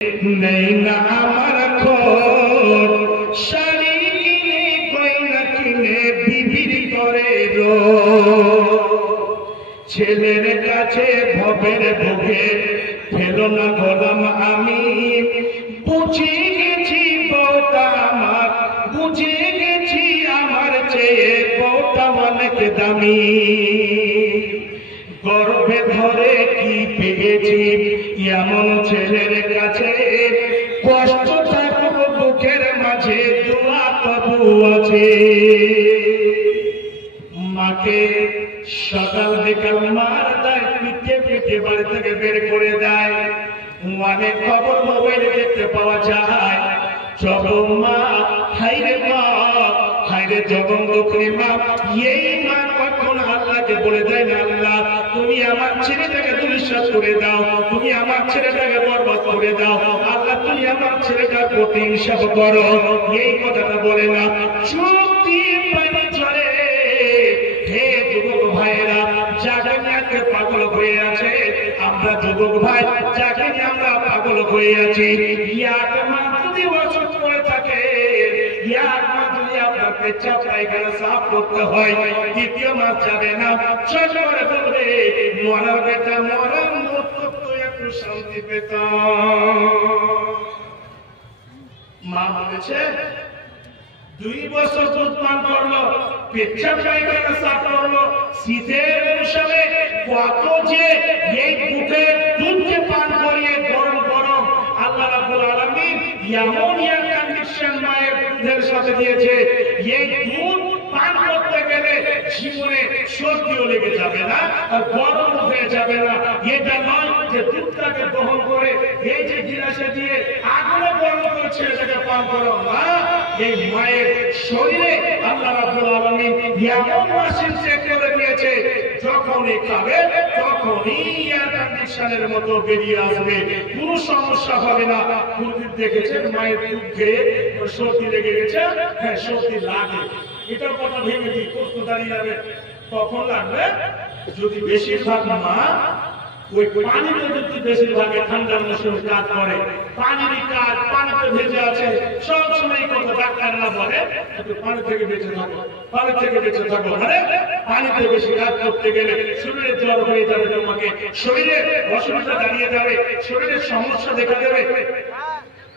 नहीं ना আমার খোঁজ শাড়ি কিনে গয়না কিনে বিবির করে ছেলের কাছে ভবের ভোগে ফেলো না গোলাম আমি বুঝে গেছি বউটা আমার বুঝে গেছি আমার চেয়ে বউটা অনেক দামি গর্ভে ধরে কি পেয়েছি এমন ছেলের কাছে কষ্ট থাকবো বুকের মাঝে দোয়া তবু আছে মাকে সকাল বিকাল মার দেয় পিঠে পিঠে বাড়ি থেকে বের করে দেয় অনেক খবর মোবাইলে দেখতে পাওয়া যায় জগম মা হাইরে জগম লোকরে মা এই মা কখন আল্লাহকে বলে দেয় না আল্লাহ তুমি আমার ছেলেটাকে দুলিশাত করে দাও তুমি আমার ছেলেটাকে বরবাদ করে দাও আল্লাহ তুমি আমার ছেলেটার প্রতি ইনসাফ করো এই কথাটা বলে না চোখ দিয়ে পানি ঝরে হে যুবক ভাইয়েরা যাকে নিয়ে পাগল হয়ে আছে আমরা যুবক ভাই যাকে নিয়ে আমরা পাগল হয়ে আছি এক মাস যদি অসুখ করে থাকে এক মাস যদি আপনার পেচ্ছাপ পায়খানা সাফ করতে হয় দ্বিতীয় মাস যাবে না ছোট করে বলবে মরার বেটা মরার মতো তো একটু শান্তি পেতাম মা বলেছে 2 বছর দুধ পান করলো পেচ্ছাপ পায়খানা সাফ করলো শীতের মৌসুমে কত যে এই বুকে দুধকে পান করিয়ে গরম গরম আল্লাহ রাব্বুল আলামিন এমন এয়ার কন্ডিশন মায়ের দুধের সাথে দিয়েছে এই দুধ পান করতে গেলে জীবনে সর্দিও লেগে যাবে না আর গরম হয়ে যাবে না এটা নয় যে দুধটাকে দহন করে এই যে গিলাসে দিয়ে আগুনে গরম করছে এটাকে পান করো না এই মায়ের শরীরে আল্লাহ রাব্বুল আলামিন এমন মেশিন সেট করে দিয়েছে যখনই খাবে তখনই এয়ার কন্ডিশনের মতো বেরিয়ে আসবে কোনো সমস্যা হবে না কোনদিন দেখেছেন মায়ের দুধ খেয়ে সর্দি লেগে গেছে হ্যাঁ সর্দি লাগে এটার কথা ভেবে দিই প্রশ্ন দাঁড়িয়ে যাবে কখন লাগবে যদি বেশিরভাগ মা ওই পানিতে যদি বেশিরভাগে ঠান্ডার মৌসুমে কাজ করে পানির কাজ পানিতে ভেজে আছে সব সময় কথা ডাক্তাররা বলে একটু পানি থেকে বেঁচে থাকো পানি থেকে বেঁচে থাকো মানে পানিতে বেশি কাজ করতে গেলে শরীরে জ্বর হয়ে যাবে তোমাকে শরীরে অসুবিধা দাঁড়িয়ে যাবে শরীরের সমস্যা দেখা দেবে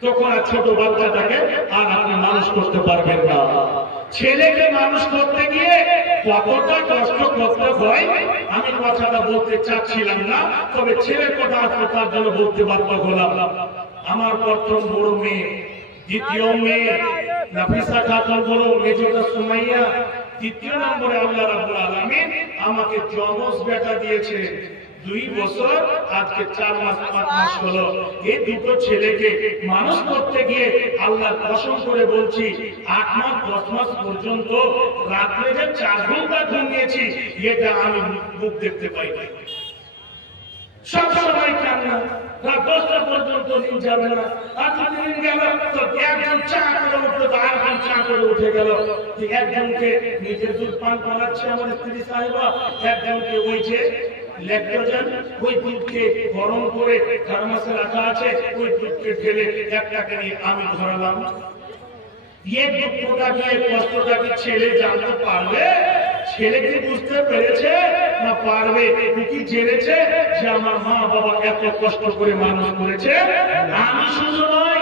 তখন আর ছোট বাচ্চাটাকে আর আপনি মানুষ করতে পারবেন না ছেলেকে মানুষ করতে গিয়ে কতটা কষ্ট করতে হয় আমি কথাটা বলতে চাচ্ছিলাম না তবে ছেলের কথা আসলে তার জন্য বলতে বাধ্য হলাম আমার প্রথম বড় মেয়ে দ্বিতীয় মেয়ে নাফিসা খাতুন বড় মেজোটা সুমাইয়া তৃতীয় নম্বরে আল্লাহ রাব্বুল আলামিন আমাকে জমজ বেটা দিয়েছে 2 বছর আজকে 4 মাস 5 মাস হলো এই দুটো ছেলেকে মানুষ করতে গিয়ে আল্লাহর কসম করে বলছি 8 মাস 10 মাস পর্যন্ত রাতে যে 4 ঘন্টা ঘুমিয়েছি এটা আমি মুখ দেখতে পাই না সব সময় কান্না রাত 10টা পর্যন্ত নিয়ে যাবে না আর দিন গেল তো একজন চা করে উঠলো তো আরেকজন চা করে উঠে গেল একজনকে নিজের দুধ পান করাচ্ছে আমার স্ত্রী সাহেবা একজনকে ওই যে ল্যাকটোজেন ওই দুধকে গরম করে থার্মাসে রাখা আছে ওই দুধকে ঢেলে একটাকে নিয়ে আমি ধরালাম এই দুঃখটা কি কষ্টটা কি ছেলে জানতে পারবে ছেলে কি বুঝতে পেরেছে না পারবে কি জেনেছে যে আমার মা বাবা এত কষ্ট করে মানুষ করেছে আমি শুধু নয়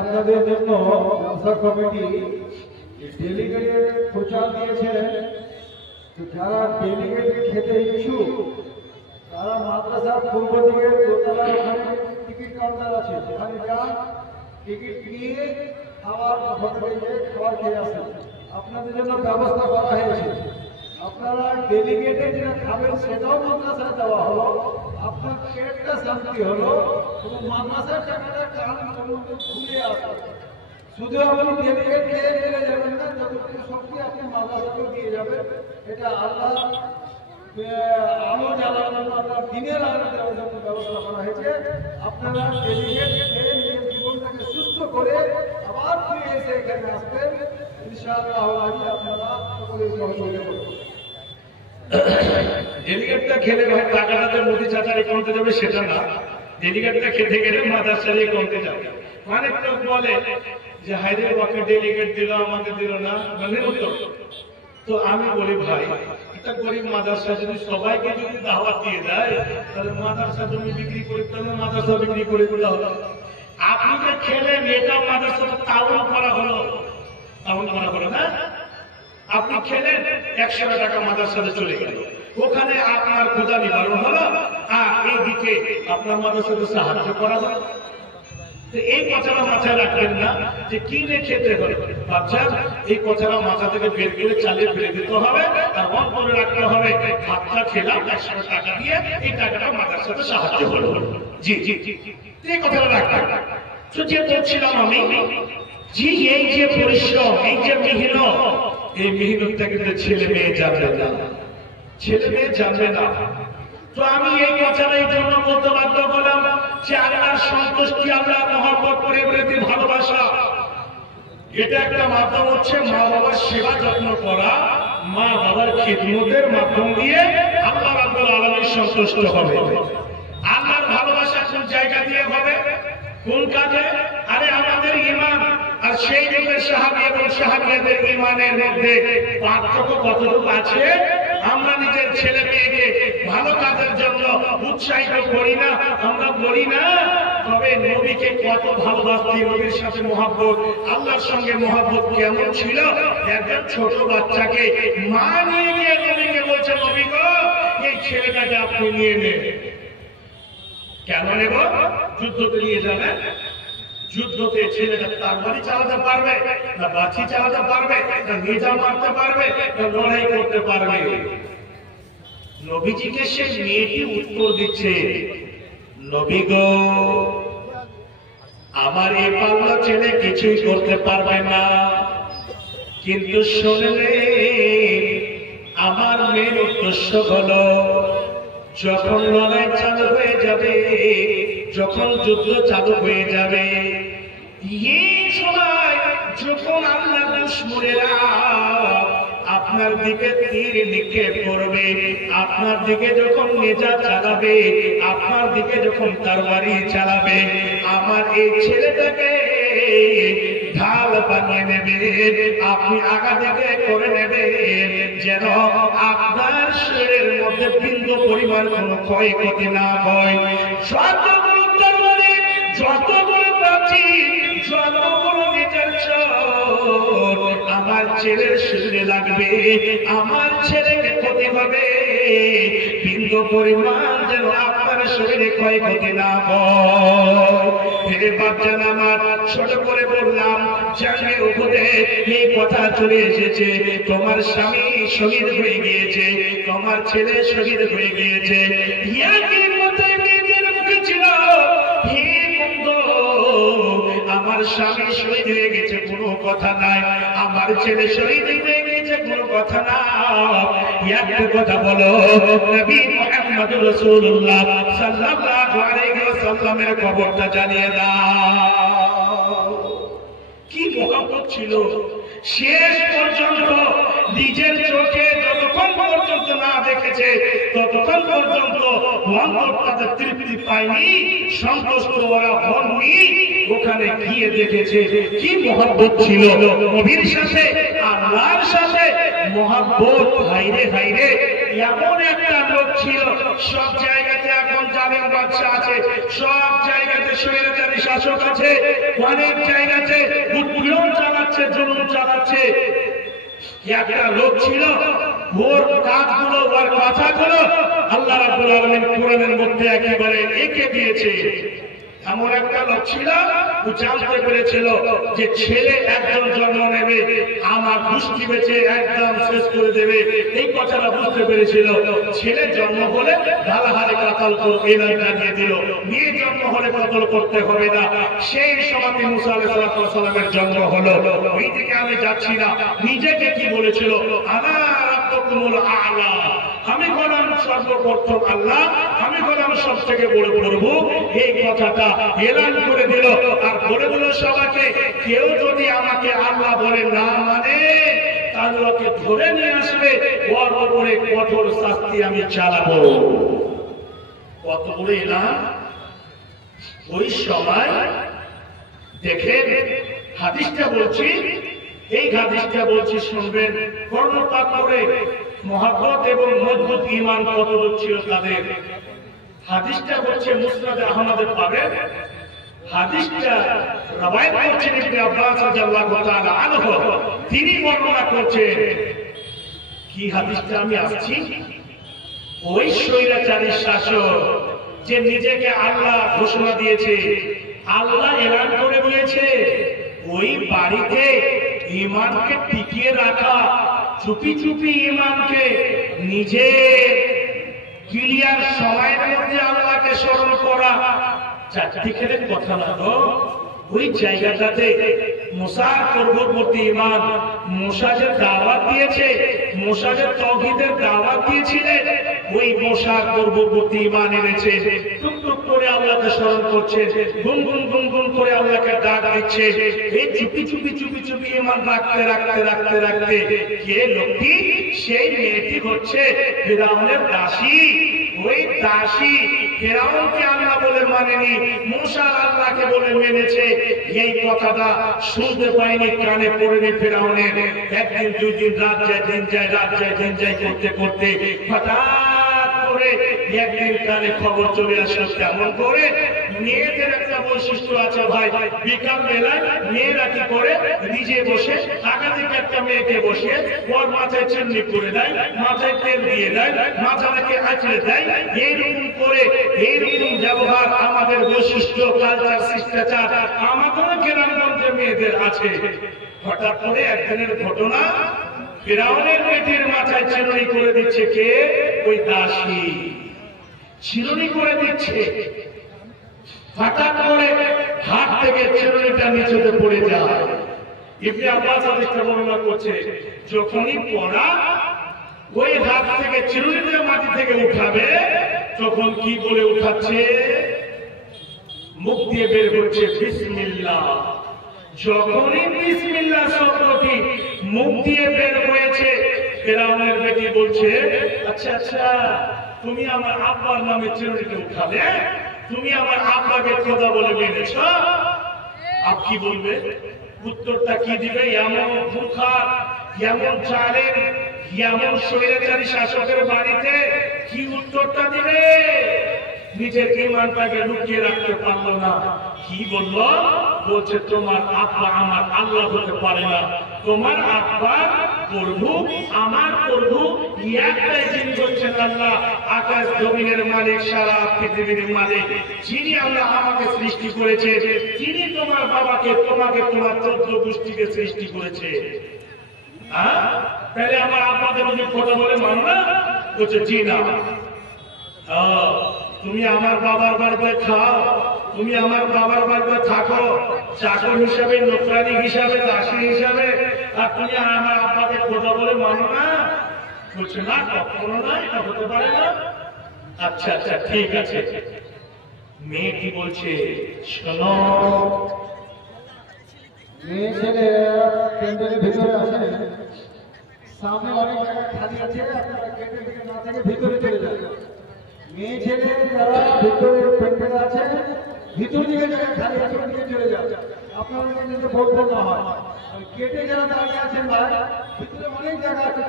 আপনাদের জন্য ব্যবসা কমিটি ডেলিগেটের প্রচার দিয়েছে যারা ডেলিগেট খেতে ইচ্ছুক তারা মাদ্রাসার পূর্ব দিকের দোতলায় ওখানে টিকিট কাউন্টার আছে সেখানে যান টিকিট নিয়ে খাবার হোটেলে গিয়ে খাবার খেয়ে আসেন আপনাদের জন্য ব্যবস্থা করা হয়েছে আপনারা ডেলিগেটে যেটা খাবেন সেটাও মাদ্রাসায় দেওয়া হলো আপনার পেটটা শান্তি হলো এবং মাদ্রাসার টাকাটা কান ঘুরে আসে শুধু আপনি ডেলিগেট খেয়ে চলে যাবেন না যতটুকু শক্তি আপনি মাদ্রাসাকে দিয়ে যাবেন এটা আল্লাহ আলো জ্বালানোর জন্য আপনার দিনের আলো দেওয়ার জন্য ব্যবস্থা করা হয়েছে আপনারা ডেলিগেট খেয়ে নিজের জীবনটাকে সুস্থ করে আবার ফিরে এসে এখানে আসবেন ইনশাআল্লাহ আপনারা সকলে সহযোগিতা করবেন ডেলিগেটটা খেলে ভাই টাকাটা মোদি চাচার একাউন্টে যাবে সেটা না, ডেলিগেটটা খেতে গেলে মাদ্রাসার একাউন্টে যাবে। অনেক লোক বলে যে হাইরে ওকে ডেলিগেট দিল আমাকে দিল না, তো আমি বলি ভাই একটা গরিব মাদ্রাসা যদি সবাইকে যদি দাওয়াত দিয়ে দেয় তাহলে মাদ্রাসা জমি বিক্রি করে তাহলে মাদ্রাসা বিক্রি করে দিতে হবে। আপনি যে খেলেন এটাও মাদ্রাসাতে তাউন করা হলো, তাউন করা হলো না? আপনি খেলেন 100 টাকা মাদ্রাসাতে চলে গেল, ওখানে আপনার ক্ষুধা নিবারণ হলো, আর এইদিকে আপনার মাদ্রাসাতে সাহায্য করা হলো। এই কথাটা মাথায় রাখবেন না যে কিনে খেতে হবে, বাচ্চা এই কথাটা মাথা থেকে বের করে চালিয়ে ফেলে দিতে হবে, আর মন করে রাখতে হবে ভাতটা খেলাম 100 টাকা দিয়ে, এই টাকাটা মাদ্রাসাতে সাহায্য হলো। জি জি জি, এই কথাটা রাখবেন। তো যে বলছিলাম আমি, জি এই যে পরিশ্রম, এই যে মেহনত, এই মেহনতটা কিন্তু ছেলে মেয়ে জানবে না, ছেলে মেয়ে জানবে না। তো আমি এই কথাটা এই জন্য বলতে বাধ্য হলাম যে আল্লাহর সন্তুষ্টি, আল্লাহর মহব্বত, প্রেম, ভালোবাসা, এটা একটা মাধ্যম হচ্ছে মা বাবার সেবা যত্ন করা, মা বাবার খিদমতের মাধ্যম দিয়ে আল্লাহ রাব্বুল আলামিন সন্তুষ্ট হবে। আল্লাহর ভালোবাসা কোন জায়গা দিয়ে হবে, কোন কাজে? আরে আমাদের ঈমান আর সেই যুগের সাহাবী এবং সাহাবীদের ঈমানের মধ্যে পার্থক্য কতটুকু আছে? আমরা নিজের ছেলে মেয়েকে ভালো কাজের জন্য উৎসাহিত করি না, আমরা বলি না, তবে নবীকে কত ভালোবাসতেন, নবীর সাথে মহব্বত, আল্লাহর সঙ্গে মহব্বত কেমন ছিল? একজন ছোট বাচ্চাকে মা নিয়ে গিয়ে নবীকে বলছে, নবী গো এই ছেলেটাকে আপনি নিয়ে নেন। কেন নেব? যুদ্ধতে নিয়ে যাবেন, যুদ্ধতে ছেলেটা তার বাড়ি চালাতে পারবে না, বাছি চালাতে পারবে না, নিজা মারতে পারবে না, লড়াই করতে পারবে। নবীজিকে সে মেয়েটি উত্তর দিচ্ছে, নবী গো আমার এই পাল্লা ছেলে কিছুই করতে পারবে না, কিন্তু শুনলে আমার মেয়ের উদ্দেশ্য হলো যখন লড়াই চালু হয়ে যাবে, যখন যুদ্ধ চালু হয়ে যাবে, এই সময় যখন আল্লাহর দুশমনেরা আপনার দিকে তীর নিক্ষেপ করবে, আপনার দিকে যখন নেজা চালাবে, আপনার দিকে যখন তরবারি চালাবে, আমার এই ছেলেটাকে ঢাল বানিয়ে নেবে, আপনি আগা দিকে করে নেবে, যেন আপনার শরীরের মধ্যে বিন্দু পরিমাণ কোনো ক্ষয়ক্ষতি না হয়। যতগুলো তরবারি, যতগুলো বাজি, যতগুলো নিজের আমার ছেলের শরীরে লাগবে, আমার ছেলেকে ক্ষতি হবে, বিন্দু পরিমাণ যেন আপনার শরীরে ক্ষয়ক্ষতি না হয়। হে বাচ্চারা আমার, ছোট করে বললাম জানে উহুদে এই কথা চলে এসেছে, তোমার স্বামী শহীদ হয়ে গিয়েছে, তোমার ছেলে শহীদ হয়ে গিয়েছে, একই কথাই মেয়েদের মুখে ছিল, হে বন্ধু আমার স্বামী শহীদ হয়ে গেছে কোনো কথা নাই, আমার ছেলে শহীদ হয়ে গেছে কোনো কথা না, একটা কথা বলো, নবী মুহাম্মদ রাসূলুল্লাহ সাল্লাল্লাহু আলাইহি ওয়াসাল্লামের খবরটা জানিয়ে দাও। কি মহব্বত ছিল! শেষ পর্যন্ত নিজের চোখে যতক্ষণ পর্যন্ত না দেখেছে ততক্ষণ পর্যন্ত অন্তর তাদের তৃপ্তি পায়নি, সন্তুষ্ট ওরা হননি। ওখানে গিয়ে দেখেছে কি মহব্বত ছিল নবীর সাথে, আল্লাহর সাথে মহব্বত। হাইরে হাইরে, এমন একটা লোক ছিল, সব জায়গাতে এখন জালেম বাদশা আছে, সব জায়গাতে স্বৈরাচারী শাসক আছে, অনেক জায়গাতে উৎপীড়ন চালাচ্ছে, জুলুম চালাচ্ছে। একটা লোক ছিল, ওর কাজগুলো, ওর কথাগুলো আল্লাহ রাব্বুল আলামিন কোরআনের মধ্যে একেবারে এঁকে দিয়েছে। এমন একটা লোক ছিল, ও জানতে পেরেছিল যে ছেলে একজন জন্ম নেবে, আমার গোষ্ঠী বেঁচে একদম শেষ করে দেবে, এই কথাটা বুঝতে পেরেছিল। ছেলে জন্ম হলে ঢালাহারে কাতল করবে, এলাকা দিয়ে দিল, মেয়ে জন্ম হলে কতল করতে হবে না। সেই সময় মুসা আলাইহিস সালামের জন্ম হলো। ওই দিকে আমি যাচ্ছি না, নিজেকে কি বলেছিল, আনা রাব্বুকুমুল আ'লা, আমি হলাম সর্বপ্রথম আল্লাহ, আমি হলাম সব থেকে বড় প্রভু। এই কথাটা এলান করে দিল, আর বলে দিল সবাইকে, কেউ যদি আমাকে আল্লাহ বলে না মানে তাহলে ওকে ধরে নিয়ে আসবে, ওর উপরে কঠোর শাস্তি আমি চালাবো। কত বড় এলাম। ওই সময় দেখেন হাদিসটা বলছি, এই হাদিসটা বলছি শুনবেন, কর্ণপাত করে মহব্বত এবং মজবুত ঈমান কতটুকু ছিল তাদের। হাদিসটা হচ্ছে মুসনাদে আহমদে পাবেন। হাদিসটা রওয়ায়াত করছেন ইবনে আব্বাস রাদিয়াল্লাহু তাআলা আনহু, তিনি বর্ণনা করছেন। কি হাদিসটা আমি আসছি, ওই স্বৈরাচারী শাসক যে নিজেকে আল্লাহ ঘোষণা দিয়েছে, আল্লাহ এলান করে দিয়েছে, ওই বাড়িতে ঈমানকে টিকিয়ে রাখা, চুপি চুপি ঈমানকে নিজের ক্লিয়ার সময়ের মধ্যে আল্লাহকে স্মরণ করা, চারদিকের কথা না তো। ওই জায়গাটাতে মুসার পূর্ববর্তী ইমাম মুসাজের দাওয়াত দিয়েছে, মুসাজের তাওহীদের দাওয়াত দিয়েছিলেন, ওই মুসার পূর্ববর্তী ইমান এনেছে, টুকটুক করে আল্লাহকে স্মরণ করছে, গুনগুন গুনগুন করে আল্লাহকে ডাক দিচ্ছে। এই চুপি চুপি চুপি চুপি ইমান রাখতে রাখতে রাখতে রাখতে কে লোকটি, সেই মেয়েটি হচ্ছে ফিরআউনের দাসী। ওই দাসী ফিরআউনকে আল্লাহ বলে মানেনি, মুসা আল্লাহকে বলে মেনেছে। এই কথাটা শুনতে পাইনি, কানে পড়েনি ফিরআউনের। একদিন দুই দিন, রাত যায় দিন যায়, রাত যায় দিন যায় করতে করতে হঠাৎ করে একদিন কানে খবর চলে আসলো। কেমন করে? মেয়েদের একটা বৈশিষ্ট্য আছে ভাই, বিকাল বেলায় মেয়েরা কি করে, নিজে বসে একাধিক একটা মেয়েকে বসে ওর মাথায় চিমনি করে দেয়, মাথায় তেল দিয়ে দেয়, মাথাটাকে আঁচড়ে দেয়। এইরকম করে এইরকম ব্যবহার আমাদের বৈশিষ্ট্য, কালচার, শিষ্টাচার আমাদের গ্রামগঞ্জে মেয়েদের আছে। হঠাৎ করে একদিনের ঘটনা, ফিরআউনের মেয়েটির মাথায় চিরুনি করে দিচ্ছে কে? ওই দাসী চিরুনি করে দিচ্ছে। হঠাৎ করে হাত থেকে চিরুনিটা নিচেতে পড়ে যায়। ইবনে আব্বাস হাদিসটা বর্ণনা করছে, যখনই পড়া ওই হাত থেকে চিরুনিটা মাটি থেকে উঠাবে, তখন কি বলে উঠাচ্ছে? মুখ দিয়ে বের হচ্ছে বিসমিল্লাহ। যখনই বিসমিল্লাহ শব্দটি মুখ দিয়ে বের হয়েছে, ফিরআউনের বেটি বলছে, আচ্ছা আচ্ছা, তুমি আমার আব্বার নামে চিরুনিটা উঠালে, তুমি আমার আব্বাকে খোদা বলে মেনেছ। আপ কি বলবে? উত্তরটা কি দিবে? এমন মুখার, এমন চালের, এমন স্বৈরাচারী শাসকের বাড়িতে কি উত্তরটা দিবে? নিজের ঈমানটাকে লুকিয়ে রাখতে পারলো না। কি বলল? বলছে, তোমার আব্বা আমার আল্লাহ হতে পারে না, তোমার আব্বা প্রভু, আমার প্রভু একটাই, যিনি হচ্ছেন আল্লাহ, আকাশ জমিনের মালিক, সারা পৃথিবীর মালিক, যিনি আল্লাহ আমাকে সৃষ্টি করেছে, তিনি তোমার বাবাকে, তোমাকে, তোমার 14 গোষ্ঠীকে সৃষ্টি করেছে। তাহলে আমার আব্বাকে যদি কথা বলে মানো না? বলছে জি না। তুমি আমার বাবার বাড়িতে খাও, তুমি আমার বাবার বাড়িতে থাকো, চাকর হিসাবে, নৌকরানি হিসাবে, দাসী হিসাবে, আর তুমি আমার আব্বাকে কথা বলে মানো না? বলছে না, কখনো না, এটা হতে পারে না। আচ্ছা আচ্ছা ঠিক আছে। মেয়েটি বলছে, শোনো, মেয়ে ছেলে কেন্দ্রের ভিতরে আছে, সামনে অনেক জায়গা খালি আছে, আপনারা কেন্দ্রের দিকে না থেকে ভিতরে চলে যান। মেয়ে ছেলে যারা ভিতরে প্যান্ডেল আছে, ভিতর দিকে জায়গা খালি আছে, ওদিকে চলে যান। আপনারা কিন্তু ভোট না হয়। কেটে যারা দাঁড়িয়ে আছেন ভাই, ভিতরে অনেক জায়গা আছে,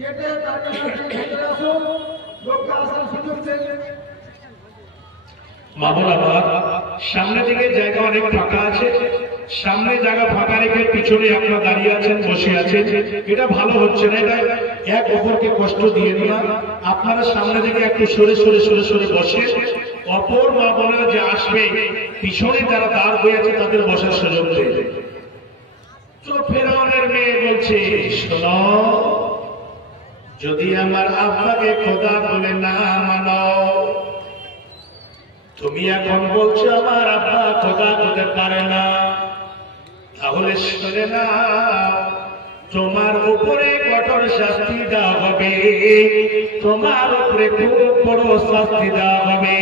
কেটে দাঁড়িয়ে আছেন, ভিতরে আসুন, লোককে আসার সুযোগ দেন। সামনে দিকে জায়গা অনেক ফাঁকা আছে, সামনে জায়গা ফাঁকা রেখে পিছনে আপনারা দাঁড়িয়ে আছেন, বসে আছেন, এটা ভালো হচ্ছে না। এটা এক অপরকে কষ্ট দিয়ে না। আপনারা সামনে দিকে একটু সরে সরে সরে সরে বসে, অপর মা বোনেরা যে আসবে, পিছনে যারা দাঁড় হয়েছে তাদের বসার সুযোগ দেয়। তো ফিরআউনের মেয়ে বলছে, শোনো, যদি আমার আব্বাকে খোদা বলে না মানো, তুমি এখন বলছো আমার আব্বা খোদা হতে পারে না, তাহলে শুনে না, তোমার উপরে কঠোর শাস্তি দেওয়া হবে, তোমার উপরে খুব বড় শাস্তি দেওয়া হবে।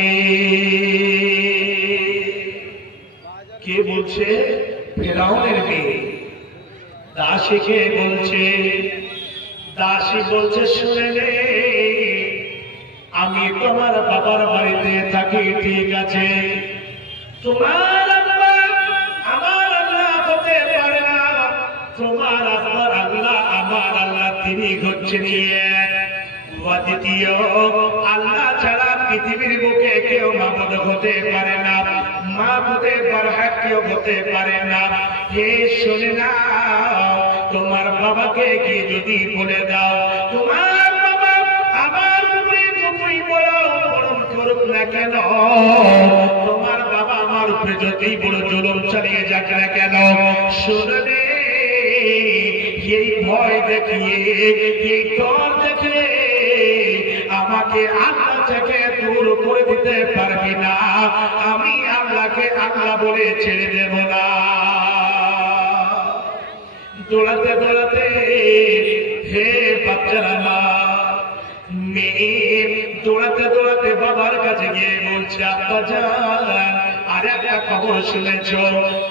কে বলছে? ফিরআউনের মেয়ে দাসীকে বলছে। দাসী বলছে, শুনে নে, আমি তোমার বাবার বাড়িতে থাকি, ঠিক আছে, তোমার আব্বা আমার আল্লাহ হতে পারে না, তোমার আব্বার আল্লাহ আমার আল্লাহ, তিনি হচ্ছেন এক, দ্বিতীয় আল্লাহ ছাড়া পৃথিবীর বুকে কেউ মাবুদ হতে পারে না, মাবুদের বরহক কেউ হতে পারে না। হে শুনে না, তোমার বাবাকে কি যদি বলে দাও, তোমার বাবা আমার উপরে যতই বড় করুক না কেন, তোমার বাবা আমার উপরে যতই বড় জুলুম চালিয়ে যাক না কেন, শুনবে এই ভয় দেখিয়ে, এই ডর দেখে আমাকে আল্লাহ থেকে দূর করে দিতে পারবি না, আমি আল্লাহকে আল্লাহ বলে ছেড়ে দেব না। দৌড়াতে দৌড়াতে হে বাচ্চারা মা, মেয়ে দৌড়াতে দৌড়াতে বাবার কাছে গিয়ে বলছে, আব্বা জান আর একটা খবর শুনেছ?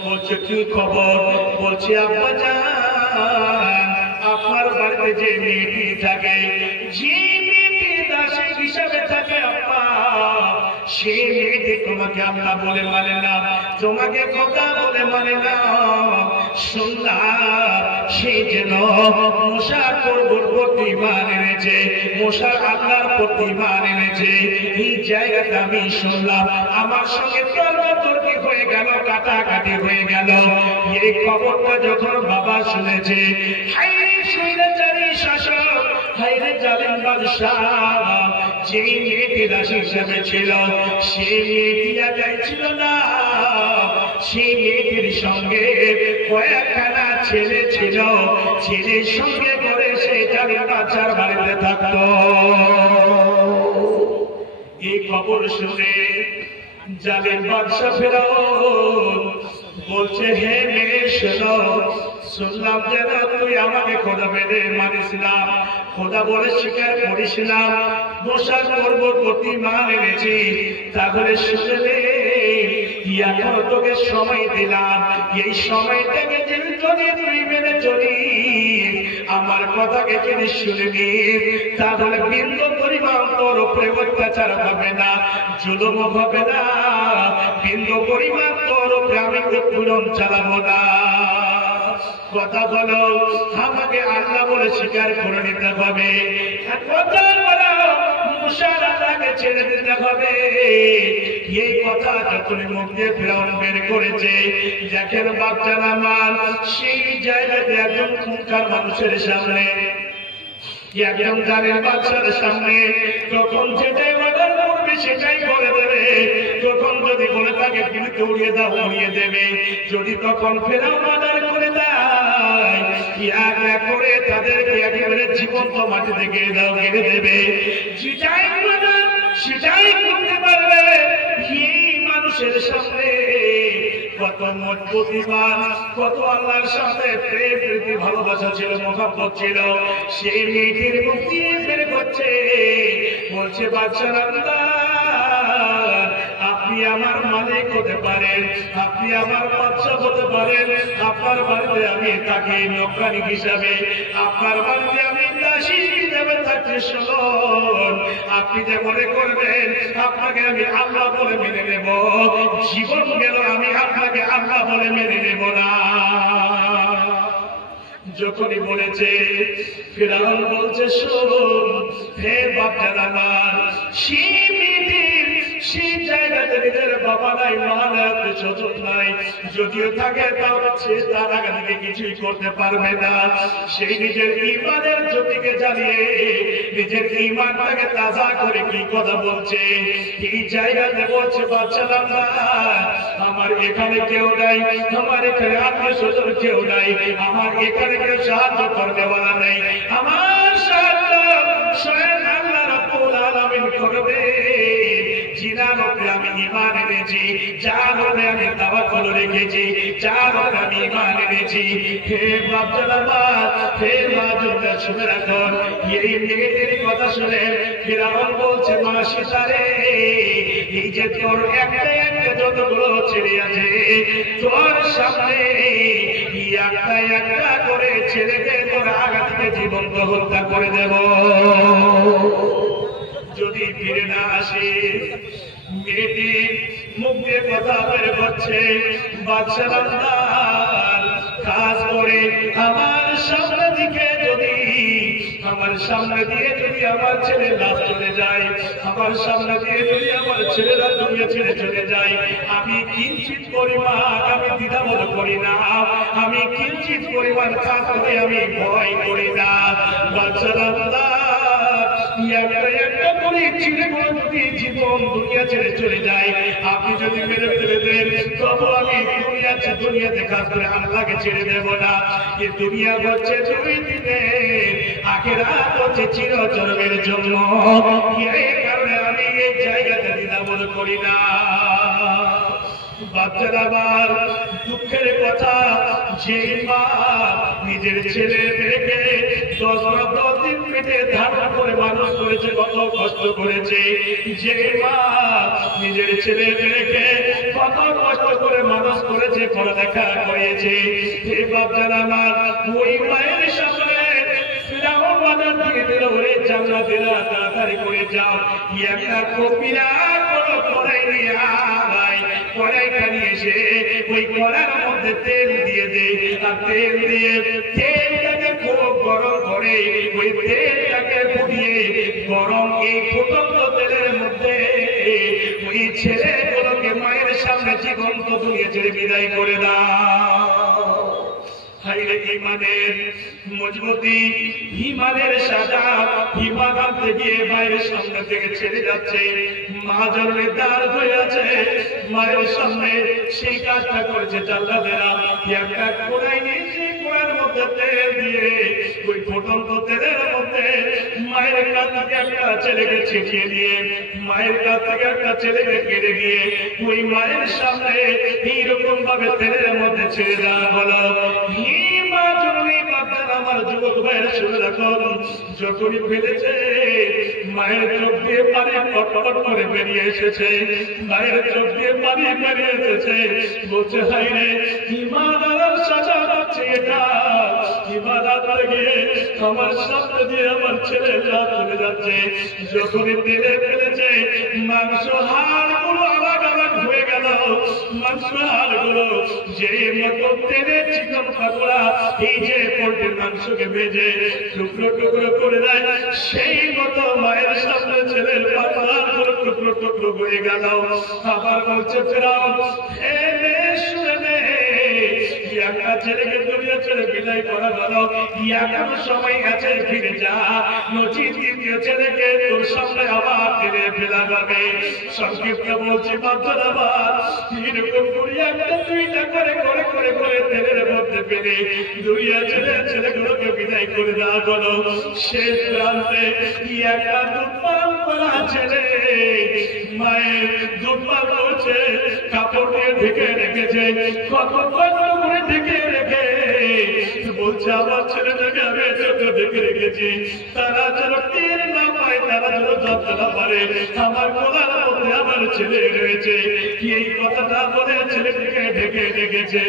বলছে কি খবর? বলছে আব্বা জান আপনার বাড়িতে যে মেয়েটি থাকে, যে মেয়েটি দাসী হিসাবে থাকে আব্বা, সেই মেয়েটি তোমাকে আল্লাহ বলে মানে না, তোমাকে খোদা বলে মানে না। শুনলাম সে যেন মুসার প্রতি ঈমান এনেছে, মুসা আল্লাহর প্রতি ঈমান এনেছে। এই জায়গাটা আমি শুনলাম, আমার সঙ্গে তর্কাতর্কি হয়ে গেল, কাটাকাটি হয়ে গেল। এই খবরটা যখন বাবা শুনেছে, হায়রে স্বৈরাচারী শাসক, হায়রে জালেম বাদশাহ, যে মেয়েটি দাসী হিসেবে ছিল, সেই মেয়েটি একাই ছিল না, সেই মেয়েটির সঙ্গে কয়েকখানা ছেলে ছিল, ছেলের সঙ্গে করে সেই জালেম বাদশার বাড়িতে থাকত। এই খবর শুনে জালেম বাদশা ফেরাউন বলছে, হে মেয়ে শোনো, শুনলাম যেন তুই আমাকে খোদা বেঁধে মানিস না, খোদা বলে স্বীকার করিস না, মুসার প্রতি ঈমান এনেছি, তাহলে শুনে নে, এখন তোকে সময় দিলাম, এই সময়টাকে যদি তুই মেনে চলিস, আমার কথাকে যদি শুনবি, তাহলে বিন্দু পরিমাণ তোর উপরে অত্যাচার হবে না, জুলুম হবে না, বিন্দু পরিমাণ তোর উপরে আমি উৎপীড়ন চালাবো না। কথা বলো, আমাকে আল্লাহ বলে স্বীকার করে নিতে হবে, কথা বলো, মুসার আল্লাহকে ছেড়ে দিতে হবে। এই কথা যখন মুখ দিয়ে ফেরাউন বের করেছে, দেখেন বাচ্চারা আমার সেই জায়গাতে একজন খুনকার মানুষের সামনে, একজন জালেম বাদশার সামনে, তখন যেটাই অর্ডার করবে সেটাই করে দেবে, তখন যদি বলে তাকে গুলিতে উড়িয়ে দাও উড়িয়ে দেবে, যদি তখন ফেরাউন অর্ডার করে দেয় এক এক করে তাদেরকে একেবারে জীবন্ত মাটিতে গেড়ে দাও গেড়ে দেবে, সেটাই সেটাই করতে পারবে। এই মানুষের সামনে কত মজবুত ঈমান, কত আল্লাহর সাথে প্রেম প্রীতি ভালোবাসা ছিল, মহব্বত ছিল, সেই মেয়েটির মুখ দিয়ে বের করছে, বলছে বাদশাহ আল্লাহ, আপনি আমার মালিক হতে পারেন, আপনি আমার বাদশা হতে পারেন, আপনার বাড়িতে আমি থাকি নৌকারি হিসাবে, আপনার বাড়িতে আমি দাসী হিসাবে থাকতে, শুনুন, আপনি যে মনে করবেন আপনাকে আমি আল্লাহ বলে মেনে নেব, জীবন গেল আমি আপনাকে আল্লাহ বলে মেনে নেব না। যখনই বলেছে, ফিরআউন বলছে, শোন হে বাচ্চারা আমার, সেই জায়গাতে নিজের বাবা নাই, মা নাই, আত্মীয়স্বজন নাই, যদিও থাকে তাও সে তার আগে থেকে কিছুই করতে পারবে না। সেই নিজের ঈমানের জ্যোতিকে জ্বালিয়ে নিজের ঈমানটাকে তাজা করে কি কথা বলছে, এই জায়গাতে বলছে, বাচ্চারা আমার এখানে কেউ নাই, আমার এখানে আত্মীয়স্বজন কেউ নাই, আমার এখানে কেউ সাহায্য করবেওয়ালা নেই, আমার সাহায্য স্বয়ং আল্লাহ রাব্বুল আলামিন করবে। জিনার উপরে আমি ঈমান এনেছি, যার উপরে আমি তাওয়াক্কুল রেখেছি, যার উপরে আমি ঈমান এনেছি। হে বাচ্চারা, হে মা, তোমরা শুনে রাখো, এই মেয়েটির কথা শুনে ফিরআউন বলছে, মা সীতারে, এই যে তোর একটা একটা যতগুলো ছেলে আছে, তোর সামনে একটা একটা করে ছেলেকে তোর আগা থেকে জীবন্ত হত্যা করে দেব। যদি ফিরে না আসে। মেয়েটি মুখ দিয়ে কথা বের করছে, বাদশার কাজ করে আমার সামনে দিকে যদি আমার সামনে দিয়ে যদি আমার ছেলে লাভ চলে যায়, আমার সামনে দিয়ে যদি আমার ছেলেরা দুনিয়া ছেড়ে চলে যায়, আমি কিঞ্চিত পরিমাণ আমি দ্বিধাবোধ করি না, আমি কিঞ্চিত পরিমাণ কাজ করে আমি ভয় করি না। বাচ্চারা একটা করে ছিঁড়ে করে যদি জীবন দুনিয়া ছেড়ে চলে যায়, আপনি যদি মেরে ফেলে দেন তবু আমি দুনিয়াতে কাজ করে আল্লাহকে ছেড়ে দেব না। এই দুনিয়া হচ্ছে 2 দিনের, আখিরাত হচ্ছে চিরচরণের জন্য। এই কারণে আমি এই জায়গাতে দ্বিধাবোধ করি না। বাচ্চারা আমার দুঃখের কথা, যে মা নিজের ছেলে মেয়েকে 10 দিন পেটে ধারণ করে মানুষ করেছে, কত কষ্ট করেছে, যে মা নিজের ছেলে মেয়েকে কত কষ্ট করে মানুষ করেছে, পড়ালেখা করিয়েছে, এই বাচ্চারা আমার ওই মায়ের সামনে তাড়াতাড়ি করে যাও, একটা কপিরা কোনো কড়াই নিয়ে আয়, কড়াইটা নিয়ে এসে ওই কড়ার মধ্যে তেল দিয়ে দে, আর তেল দিয়ে তেলটাকে খুব গরম করে ওই তেলটাকে ফুটিয়ে গরম এই ফুটন্ত তেলের মধ্যে ওই ছেলেগুলোকে মায়ের সামনে জীবন্ত দুনিয়া ছেড়ে বিদায় করে দাও। ইমানের মজবুতি, ইমানের সাজা, ইমান আনতে গিয়ে মায়ের সামনে থেকে ছেড়ে যাচ্ছে, মা জন্মের দ্বার হয়ে আছে, মায়ের সামনে সেই কাজটা করেছে জাল্লাদেরা। একটা কোড়াই নিয়ে সেই কোড়ার মধ্যে তেল দিয়ে ওই ফুটন্ত তেলের মধ্যে মায়ের কাছ থেকে একটা ছেলেকে ছিটিয়ে দিয়ে, মায়ের কাছ থেকে একটা ছেলেকে কেড়ে দিয়ে ওই মায়ের সামনে এইরকম ভাবে তেলের মধ্যে ছেড়ে দেওয়া হলো। আমার যুবক ভাইয়ের শুনে রাখুন, যখনই ফেলেছে মায়ের চোখ দিয়ে পানি পটপট করে বেরিয়ে এসেছে, মায়ের চোখ দিয়ে পানি বেরিয়ে এসেছে, বলছে হাই রে ইমানের সাজা পাচ্ছে এটা, ইমানের গিয়ে আমার সামনে দিয়ে আমার ছেলেরা চলে যাচ্ছে। যখনই তেলে ফেলেছে মাংস হাড়গুলো আলাগ আলাগ হয়ে গেল, মাংস হাড়গুলো যে মতো তেলে চিকন পাকড়া এই যে পোল্ট্রির মাংসকে ভেজে টুকরো টুকরো করে দেয়, সেই মতো মায়ের সামনে ছেলের পাতাগুলো টুকরো টুকরো হয়ে গেল। আবার বলছে ফেরাও, হে শুনে নে, একটা ছেলেকে দুনিয়া ছেড়ে বিদায় করা হলো, এখনো সময় আছে, ফিরে যা, নচিত দ্বিতীয় ছেলেকে তোর সামনে আবার ফিরে ফেলা যাবে। সংক্ষিপ্ত বলছি বাচ্চারা আবার এরকম করি একটা 2টা করে করে করে করে তেলের মধ্যে ফেলে দুনিয়া ছেলে ছেলেগুলোকে বিদায় করে দেওয়া হলো। শেষ প্রান্তে একটা দুধ পান করা ছেলে মায়ের দুধ পান করছে, কাপড় দিয়ে ঢেকে রেখেছে, কত কষ্ট করে ঢেকে রেখে বলছে আমার ছেলেটাকে আমি চোখে ঢেকে রেখেছি, তারা যেন টের না পায়, তারা যেন জানতে না পারে আমার গলার মধ্যে আমার ছেলে রয়েছে। কি এই কথাটা বলে ছেলেটিকে ঢেকে রেখেছে।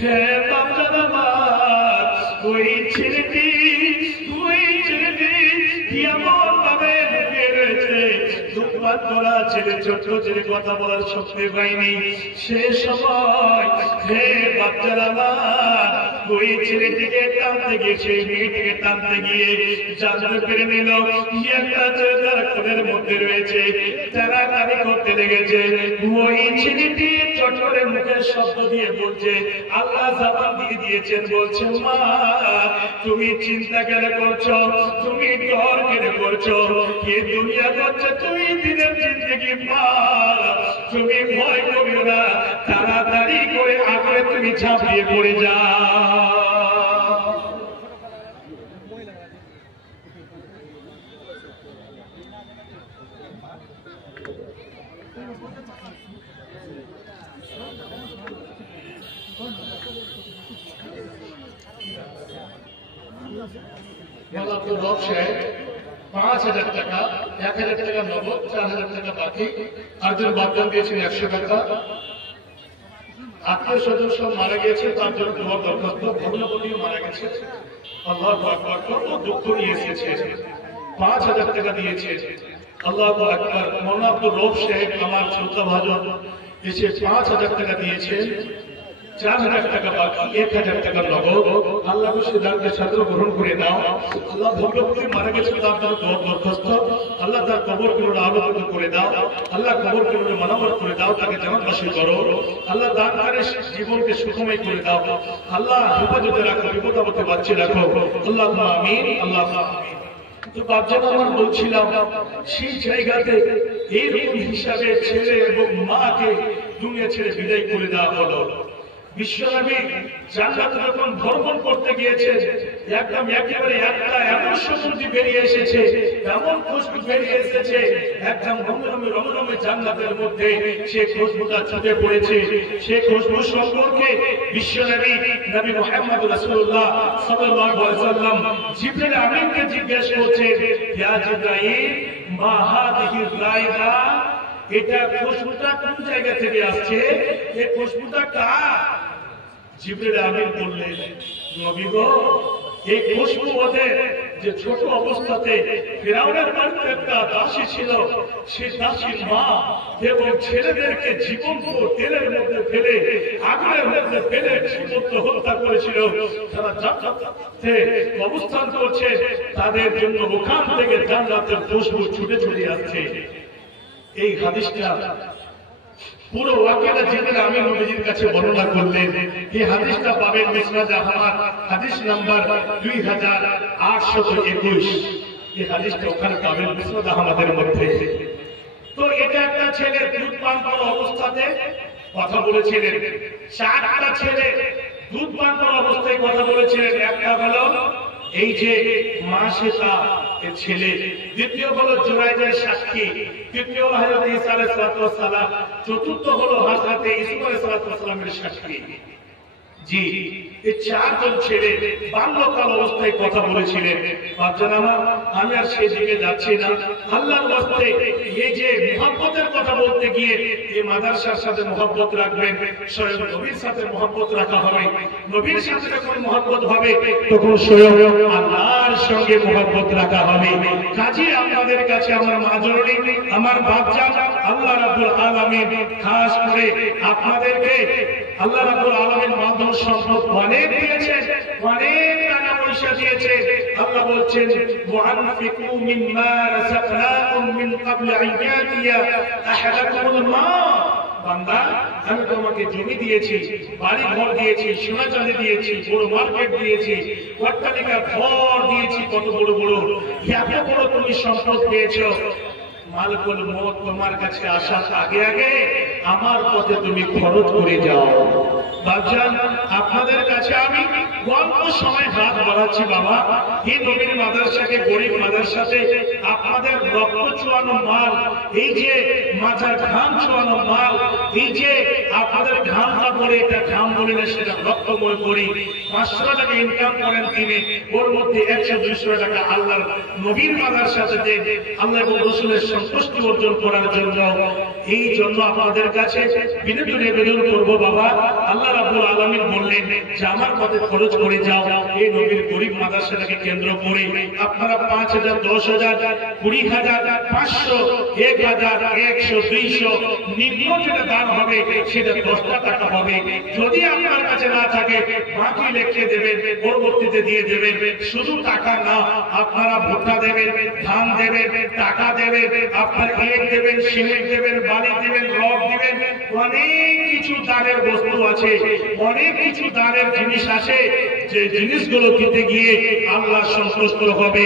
হ্যাঁ বাচ্চারা আমার ওই ছেলেটি এমন ভাবে লুকিয়ে রয়েছে, দুঃখপাত করা ছেলে, ছোট্ট ছেলে, কথা বলার শক্তি পায়নি। সে সময় হে বাচ্চারা আমার ওই ছেলেটিকে টানতে গিয়ে, সেই মেয়েটিকে টানতে গিয়ে জানতে পেরে নিল একটা ছেলে তার কোলের মধ্যে রয়েছে, তারা তারি করতে লেগেছে। ওই ছেলেটি চট করে মুখের শব্দ দিয়ে বলছে, আল্লাহ জবান দিয়ে দিয়েছেন, বলছে মা তুমি চিন্তা কেন করছো, তুমি ডর কেন করছো, এ দুনিয়া করছে 2 দিনের জিন্দগি মা, তুমি ভয় করিও না, তাড়াতাড়ি করে আগে তুমি ঝাঁপিয়ে পড়ে যাও। রব সাহেব 5000 টাকা, 1000 টাকা নগদ, 4000 টাকা বাকি, আর জন্য বাগদান দিয়েছেন 100 টাকা। আত্মীয় স্বজন সব মারা গিয়েছে, তার জন্য দোয়া দরখাস্ত, ভগ্নপতিও মারা গেছে, আল্লাহু আকবার, কত দুঃখ নিয়ে এসেছে, 5000 টাকা দিয়েছে। আল্লাহু আকবার। মৌলানা আব্দুর রউফ সাহেব আমার শ্রদ্ধাভাজন এসে 5,000 টাকা দিয়েছেন, 4,000 টাকা বাকি, 1,000 টাকা নগদ। আল্লাহ খুশি দানকে ছাত্র গ্রহণ করে নাও। আল্লাহ ভগ্নপতি মারা গেছে, তার জন্য দরখাস্ত। আল্লাহ তার কবরকে আলোকিত করে দাও। আল্লাহ কবরকে মানবত করে দাও, তাকে জান্নাতবাসী করো। আল্লাহ দানকারীর জীবনকে সুখময় করে দাও। আল্লাহ হেফাজতে রাখো, বিপদ আপদে বাঁচিয়ে রাখো। আল্লাহুম্মা আমিন, আল্লাহুম্মা আমিন। তো বাচ্চারা আমার বলছিলাম, সেই জায়গাতে এইরকম হিসাবে ছেলে এবং মাকে দুনিয়া ছেড়ে বিদায় করে দেওয়া হলো। বিশ্বনবী জান্নাতে যখন ভ্রমণ করতে গিয়েছে, একদম একেবারে একটা এমন সুগন্ধি বেরিয়ে এসেছে, এমন খুশবু বেরিয়ে এসেছে, একদম রমরমে জান্নাতের মধ্যে সে খুশবুটা ছুটে পড়েছে। সে খুশবু সম্পর্কে বিশ্বনবী নবী মুহাম্মদ রাসূলুল্লাহ সাল্লাল্লাহু আলাইহি ওয়াসাল্লাম জিবরিল আমিনকে জিজ্ঞেস করছেন, ইয়া জিবরাইল মা হাদিহি রাইহা, এটা খুশবুটা কোন জায়গা থেকে আসছে, এই খুশবুটা কার? জিবরিল আমিন বললেন, নবী গো, এই খুশবু ওদের যে ছোট অবস্থাতে ফিরাউনের বাড়িতে একটা দাসী ছিল, সেই দাসীর মা এবং ছেলেদেরকে জীবন্ত তেলের মধ্যে ফেলে, আগুনের মধ্যে ফেলে জীবন্ত হত্যা করেছিল। তারা জান্নাতে অবস্থান করছে, তাদের জন্য ওখান থেকে জান্নাতের খুশবু ছুটে ছুটে আসছে। এই হাদিসটা পুরো ওয়াকিলা জিবরিল আমিন নবীজির কাছে বর্ণনা করলেন। এই হাদিসটা পাবেন মুসনাদ আহমদ হাদিস নাম্বার 2821। এই হাদিসটা ওখানে পাবেন মুসনাদ আহমদের মধ্যে। তো এটা একটা ছেলে দুধ পান করা অবস্থাতে কথা বলেছিলেন, 4টা ছেলে দুধ পান করা অবস্থায় কথা বলেছিলেন। একটা হলো এই যে মা সেতা ছেলে, দ্বিতীয় হলো জুরাইজের সাক্ষী, তৃতীয় হলো হযরত ঈসা আলাইহিস সালাম, চতুর্থ হলো হযরত ইউসুফ আলাইহিস সালামের সাক্ষী। জি, এই 4 জন ছেলে বাল্যকাল অবস্থায় কথা বলেছিলেন। বাচ্চারা আমার, আমি আর সেই দিকে যাচ্ছি না। আল্লাহর রাস্তে এই যে মুহাব্বতের কথা বলতে গিয়ে এই মাদ্রাসার সাথে মুহাব্বত রাখবেন, স্বয়ং নবীর সাথে মুহাব্বত রাখা হবে। নবীর সাথে যখন মুহাব্বত হবে, তখন স্বয়ং আল্লাহর সঙ্গে মুহাব্বত রাখা হবে। কাজে আপনাদের কাছে আমার মা জননী, আমার বাচ্চা, আল্লাহ রাব্বুল আলামিন খাস করে আপনাদেরকে আল্লাহ রাব্বুল আলামিন মাধ্যম সম্পদ অনেক দিয়েছেন, অনেক টাকা পয়সা দিয়েছে। আল্লাহ বলছেন, ওয়ানফিকু মিম্মা রাযাকনাকুম মিন ক্বাবলি আন ইয়াতিয়া আহাদাকুমুল মাউত। বান্দা, আমি তোমাকে জমি দিয়েছি, বাড়ি ঘর দিয়েছি, সোনা চাঁদি দিয়েছি, বড় মার্কেট দিয়েছি, অট্টালিকা ঘর দিয়েছি, কত বড় বড়, এত বড় তুমি সম্পদ পেয়েছো। মালকুল মউত তোমার কাছে আসার আগে আগে আমার পথে তুমি খরচ করে যাও। বাজান, আপনাদের কাছে আমি অল্প সময় হাত বাড়াচ্ছি বাবা। এই নবীর মাদ্রাসাকে, গরিব মাদ্রাসাতে আপনাদের রক্ত চুয়ানো মাল, এই যে মাথার ঘাম চুয়ানো মাল, এই যে আপনাদের ঘামটা পড়ে, এটা ঘাম বলি না, সেটা রক্ত মনে করি। 500 টাকা ইনকাম করেন তিনি, ওর মধ্যে 100-200 টাকা আল্লাহর নবীর মাদ্রাসাতে যে আল্লাহ এবং রাসূলের সন্তুষ্টি অর্জন করার জন্য। এই জন্য আপনাদের কাছে বিনীত নিবেদন করবো বাবা, আল্লাহ রাব্বুল আলামিন বললেন যে আমার পথে খরচ করে যাও। এই নবীর গরিব মাদ্রাসাটাকে কেন্দ্র করে আপনারা 5,000, 10,000, 20,000, 500, 1,000, 100, 200 নিম্ন যেটা দান হবে সেটা 10টা টাকা হবে। যদি আপনার কাছে না থাকে, বাকি লিখে দেবেন, পরবর্তীতে দিয়ে দেবেন। শুধু টাকা না, আপনারা ভুট্টা দেবেন, ধান দেবেন, টাকা দেবেন, আপনার ইট দেবেন, সিমেন্ট দেবেন, বালি দেবেন, রড দেবেন। অনেক কিছু দানের বস্তু আছে, অনেক কিছু দানের জিনিস আছে, যে জিনিসগুলো দিতে গিয়ে আল্লাহ সন্তুষ্ট হবে,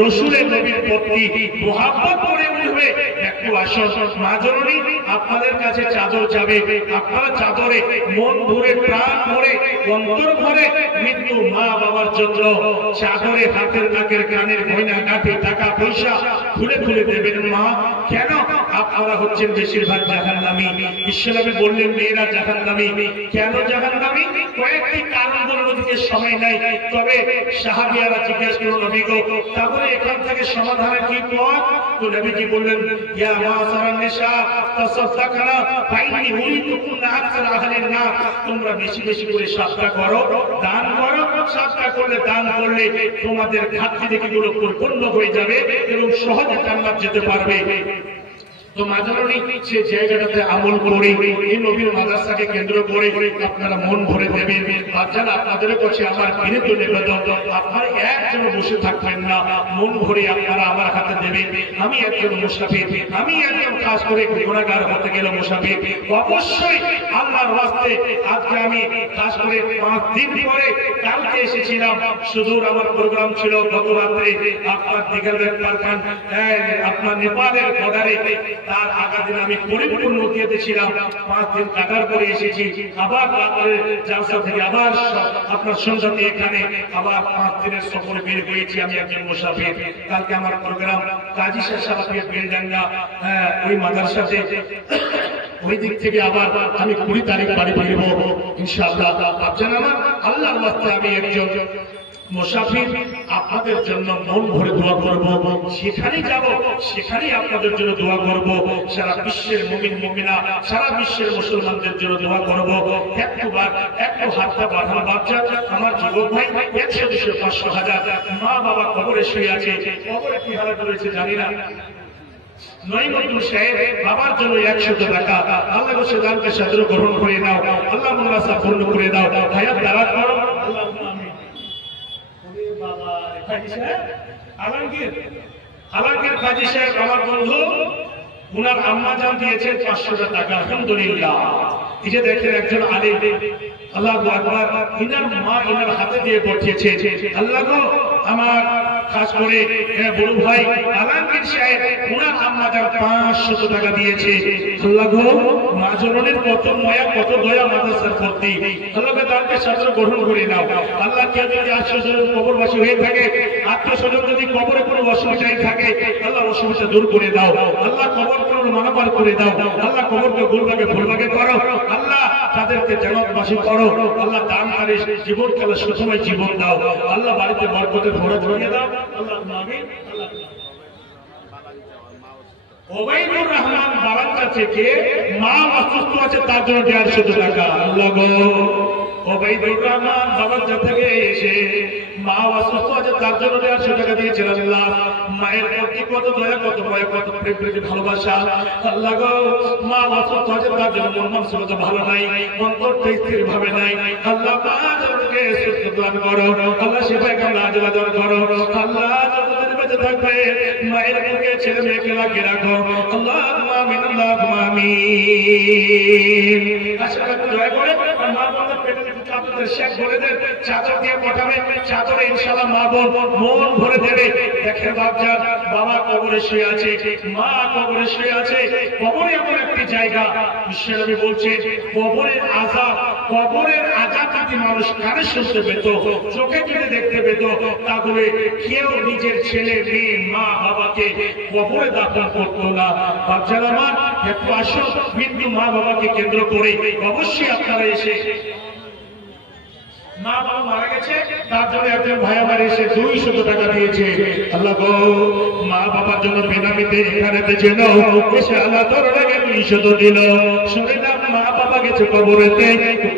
রাসূলের নবীর প্রতি মুহাব্বত করে উঠবে। একটু আসুন মা জননী, আপনাদের কাছে চাদর যাবে, আপনারা চাদরে মন ভরে, প্রাণ ভরে, অন্তর ভরে মৃত্যু মা বাবার জন্য চাদরে হাতের নাকের কানের গয়না গাঁঠি টাকা পয়সা খুলে খুলে দেবেন। মা, কেন আপনারা হচ্ছেন বেশিরভাগ জাহান্নামী। বিশ্বনবী বললেন মেয়েরা জাহান্নামী। কেন জাহান্নামী? কয়েকটি কারণ বলার দিকে সময় নাই, তবে সাহাবীরা জিজ্ঞাসা করলেন নবী গো, তাহলে এখান থেকে সমাধানের কি পথ? তো নবীজি বললেন ইয়া মাসারান নিসা তাসাদদাকনা ফাইনি উরিতুকুন্না আকসার আহলিন নার, তোমরা বেশি বেশি করে সাদকা করো, দান করো। সাদকা করলে, দান করলে তোমাদের ঘাটতি থেকে গুলো পূর্ণ হয়ে যাবে এবং সহজে জান্নাত যেতে পারবে। তো মাঝারণী সে জায়গাটাতে আমল করে এই নবীর মাদ্রাসাকে কেন্দ্র করে আপনারা মন ভরে দেবেন। বাচ্চারা আপনাদের কাছে আমার বিনীত নিবেদন, আপনারা একজন বসে থাকবেন না, মন ভরে আপনারা আমার হাতে দেবেন। আমি একজন মুসাফির, আমি একজন কাজ করে গুনাহগার হতে গেলে মুসাফির, অবশ্যই আল্লাহর ওয়াস্তে আজকে আমি কাজ করে 5 দিন পরে কালকে এসেছিলাম। সুদূর আমার প্রোগ্রাম ছিল গত রাত্রে আপনার দিঘার পারখান আপনার নেপালের বর্ডারে। তার আগের দিন আমি পরিপূর্ণ গিয়েতে ছিলাম, 5 দিন কাটার পরে এসেছি। আবার জালসা থেকে আবার আপনার সন্ধ্যাতে এখানে আবার 5 দিনের সফরে বের হয়েছি। আমি একজন মুসাফির। কালকে আমার প্রোগ্রাম কাজী সাহেব বেলডাঙ্গা ওই মাদ্রাসাতে, ওই দিক থেকে আবার আমি 20 তারিখ বাড়ি ফিরবো ইনশাআল্লাহ। ভাবছেন আমার আল্লাহর ওয়াস্তে আমি একজন মুসাফির, আপনাদের জন্য মন ভরে দোয়া করব। সেখানেই যাব, সেখানেই আপনাদের জন্য দোয়া করব। সারা বিশ্বের মুমিন মুমিনা, সারা বিশ্বের মুসলমানদের জন্য দোয়া করব। একটু হাতটা বাঁধানো বাচ্চা আমার যুবক ভাই 100, 200, 500, 1000 মা বাবা কবরে শুয়ে আছে। কবরে কি হালাত রয়েছে জানি না। নইমতুল সাহেব বাবার জন্য 100 টাকা আল্লাহ গোসে দানকে সাদর গ্রহণ করে নাও। আল্লাহ মুনাসা পূর্ণ করে দাও, হায়াত দারাজ করো। আল্লাহুম্মা আমিন। বাবা কাজী সাহেব আলমগীর কাজী সাহেব আমার বন্ধু, উনার আম্মা জান দিয়েছেন 500 টাকা। আলহামদুলিল্লাহ। এই যে দেখেন একজন আলেম, আল্লাহু আকবার, ইনার মা ইনার হাতে দিয়ে পাঠিয়েছে। আল্লাহ গো, আমার খাস করে বড় ভাই আলমগীর সাহেব উনার আম্মা জান 500 টাকা দিয়েছে। আল্লাহ গো, মা জননীর কত মায়া, কত দয়া মাদ্রাসার প্রতি। আল্লাহকে দানকে সাদর গ্রহণ করে নাও। আল্লাহ কে যদি আত্মীয় কবরবাসী হয়ে থাকে, আত্মীয় যদি কবরে কোনো অসুবিধায় থাকে, আল্লাহ অসুবিধা দূর করে দাও। আল্লাহ কবর কোনো মানবার করে দাও। আল্লাহ কবরকে গোলভাগে ফুলভাগে করো। আল্লাহ তাদেরকে জান্নাতবাসী করো। আল্লাহ দানকারী জীবন কালে সুখময় জীবন দাও। আল্লাহ বাড়িতে বরকতের ভরে ধরিয়ে দাও। আল্লাহুম্মা আমিন। ওবাইদুর রহমান বারান্দা থেকে মা অসুস্থ আছে, তার জন্য 150 টাকা। আল্লাহ গো, ওবাইদুর রহমান বারান্দা থেকে এসে মা অসুস্থ আছে, তার জন্য 150 টাকা দিয়েছেন। আল্লাহ মায়ের প্রতি কত দয়া, কত মায়া, কত প্রেম, ভালোবাসা। আল্লাহ গো, মা অসুস্থ আছে, তার জন্য মন মানসিকতা ভালো নাই, অন্তরটা স্থির ভাবে নাই। আল্লাহ মা জনকে সুস্থ দান করো। আল্লাহ সেটাকে আজলা দান করো। আল্লাহ যতদিন বেঁচে থাকবে মায়ের মুখে ছেলে মেয়েকে লাগিয়ে রাখো। আল্লাহুম্মা আমিন, আল্লাহুম্মা আমিন। আচ্ছা দয়া করে মা বাবার পেটে আপনাদের শেখ বলে দেন, চাদর দিয়ে পাঠাবে, চাদরে ইনশাআল্লাহ মা বোন মন ভরে দেবে। দেখেন বাপজান, বাবা কবরে শুয়ে আছে, মা কবরে শুয়ে আছে। কবরে এমন একটি জায়গা, বিশ্বনবী বলছেন কবরের আযাব যদি মানুষ কানে শুনতে পেত, চোখে যদি দেখতে পেত, তাহলে কেউ নিজের ছেলে মেয়ে মা বাবাকে কবরে দাফন করতো না। বাপজান আমার, একটু আসো, মৃত্যু মা বাবাকে কেন্দ্র করে অবশ্যই আপনারা এসে, মা বাবা মারা গেছে তার জন্য একজন ভাই আমার এসে 200 টাকা দিয়েছে। আল্লাহ গো, মা বাবার জন্য বেনামিতে এখানেতে যেন এসে আল্লাহ তোর লাগে 200 দিল। শুনলাম মা বাবা গেছে কবরেতে,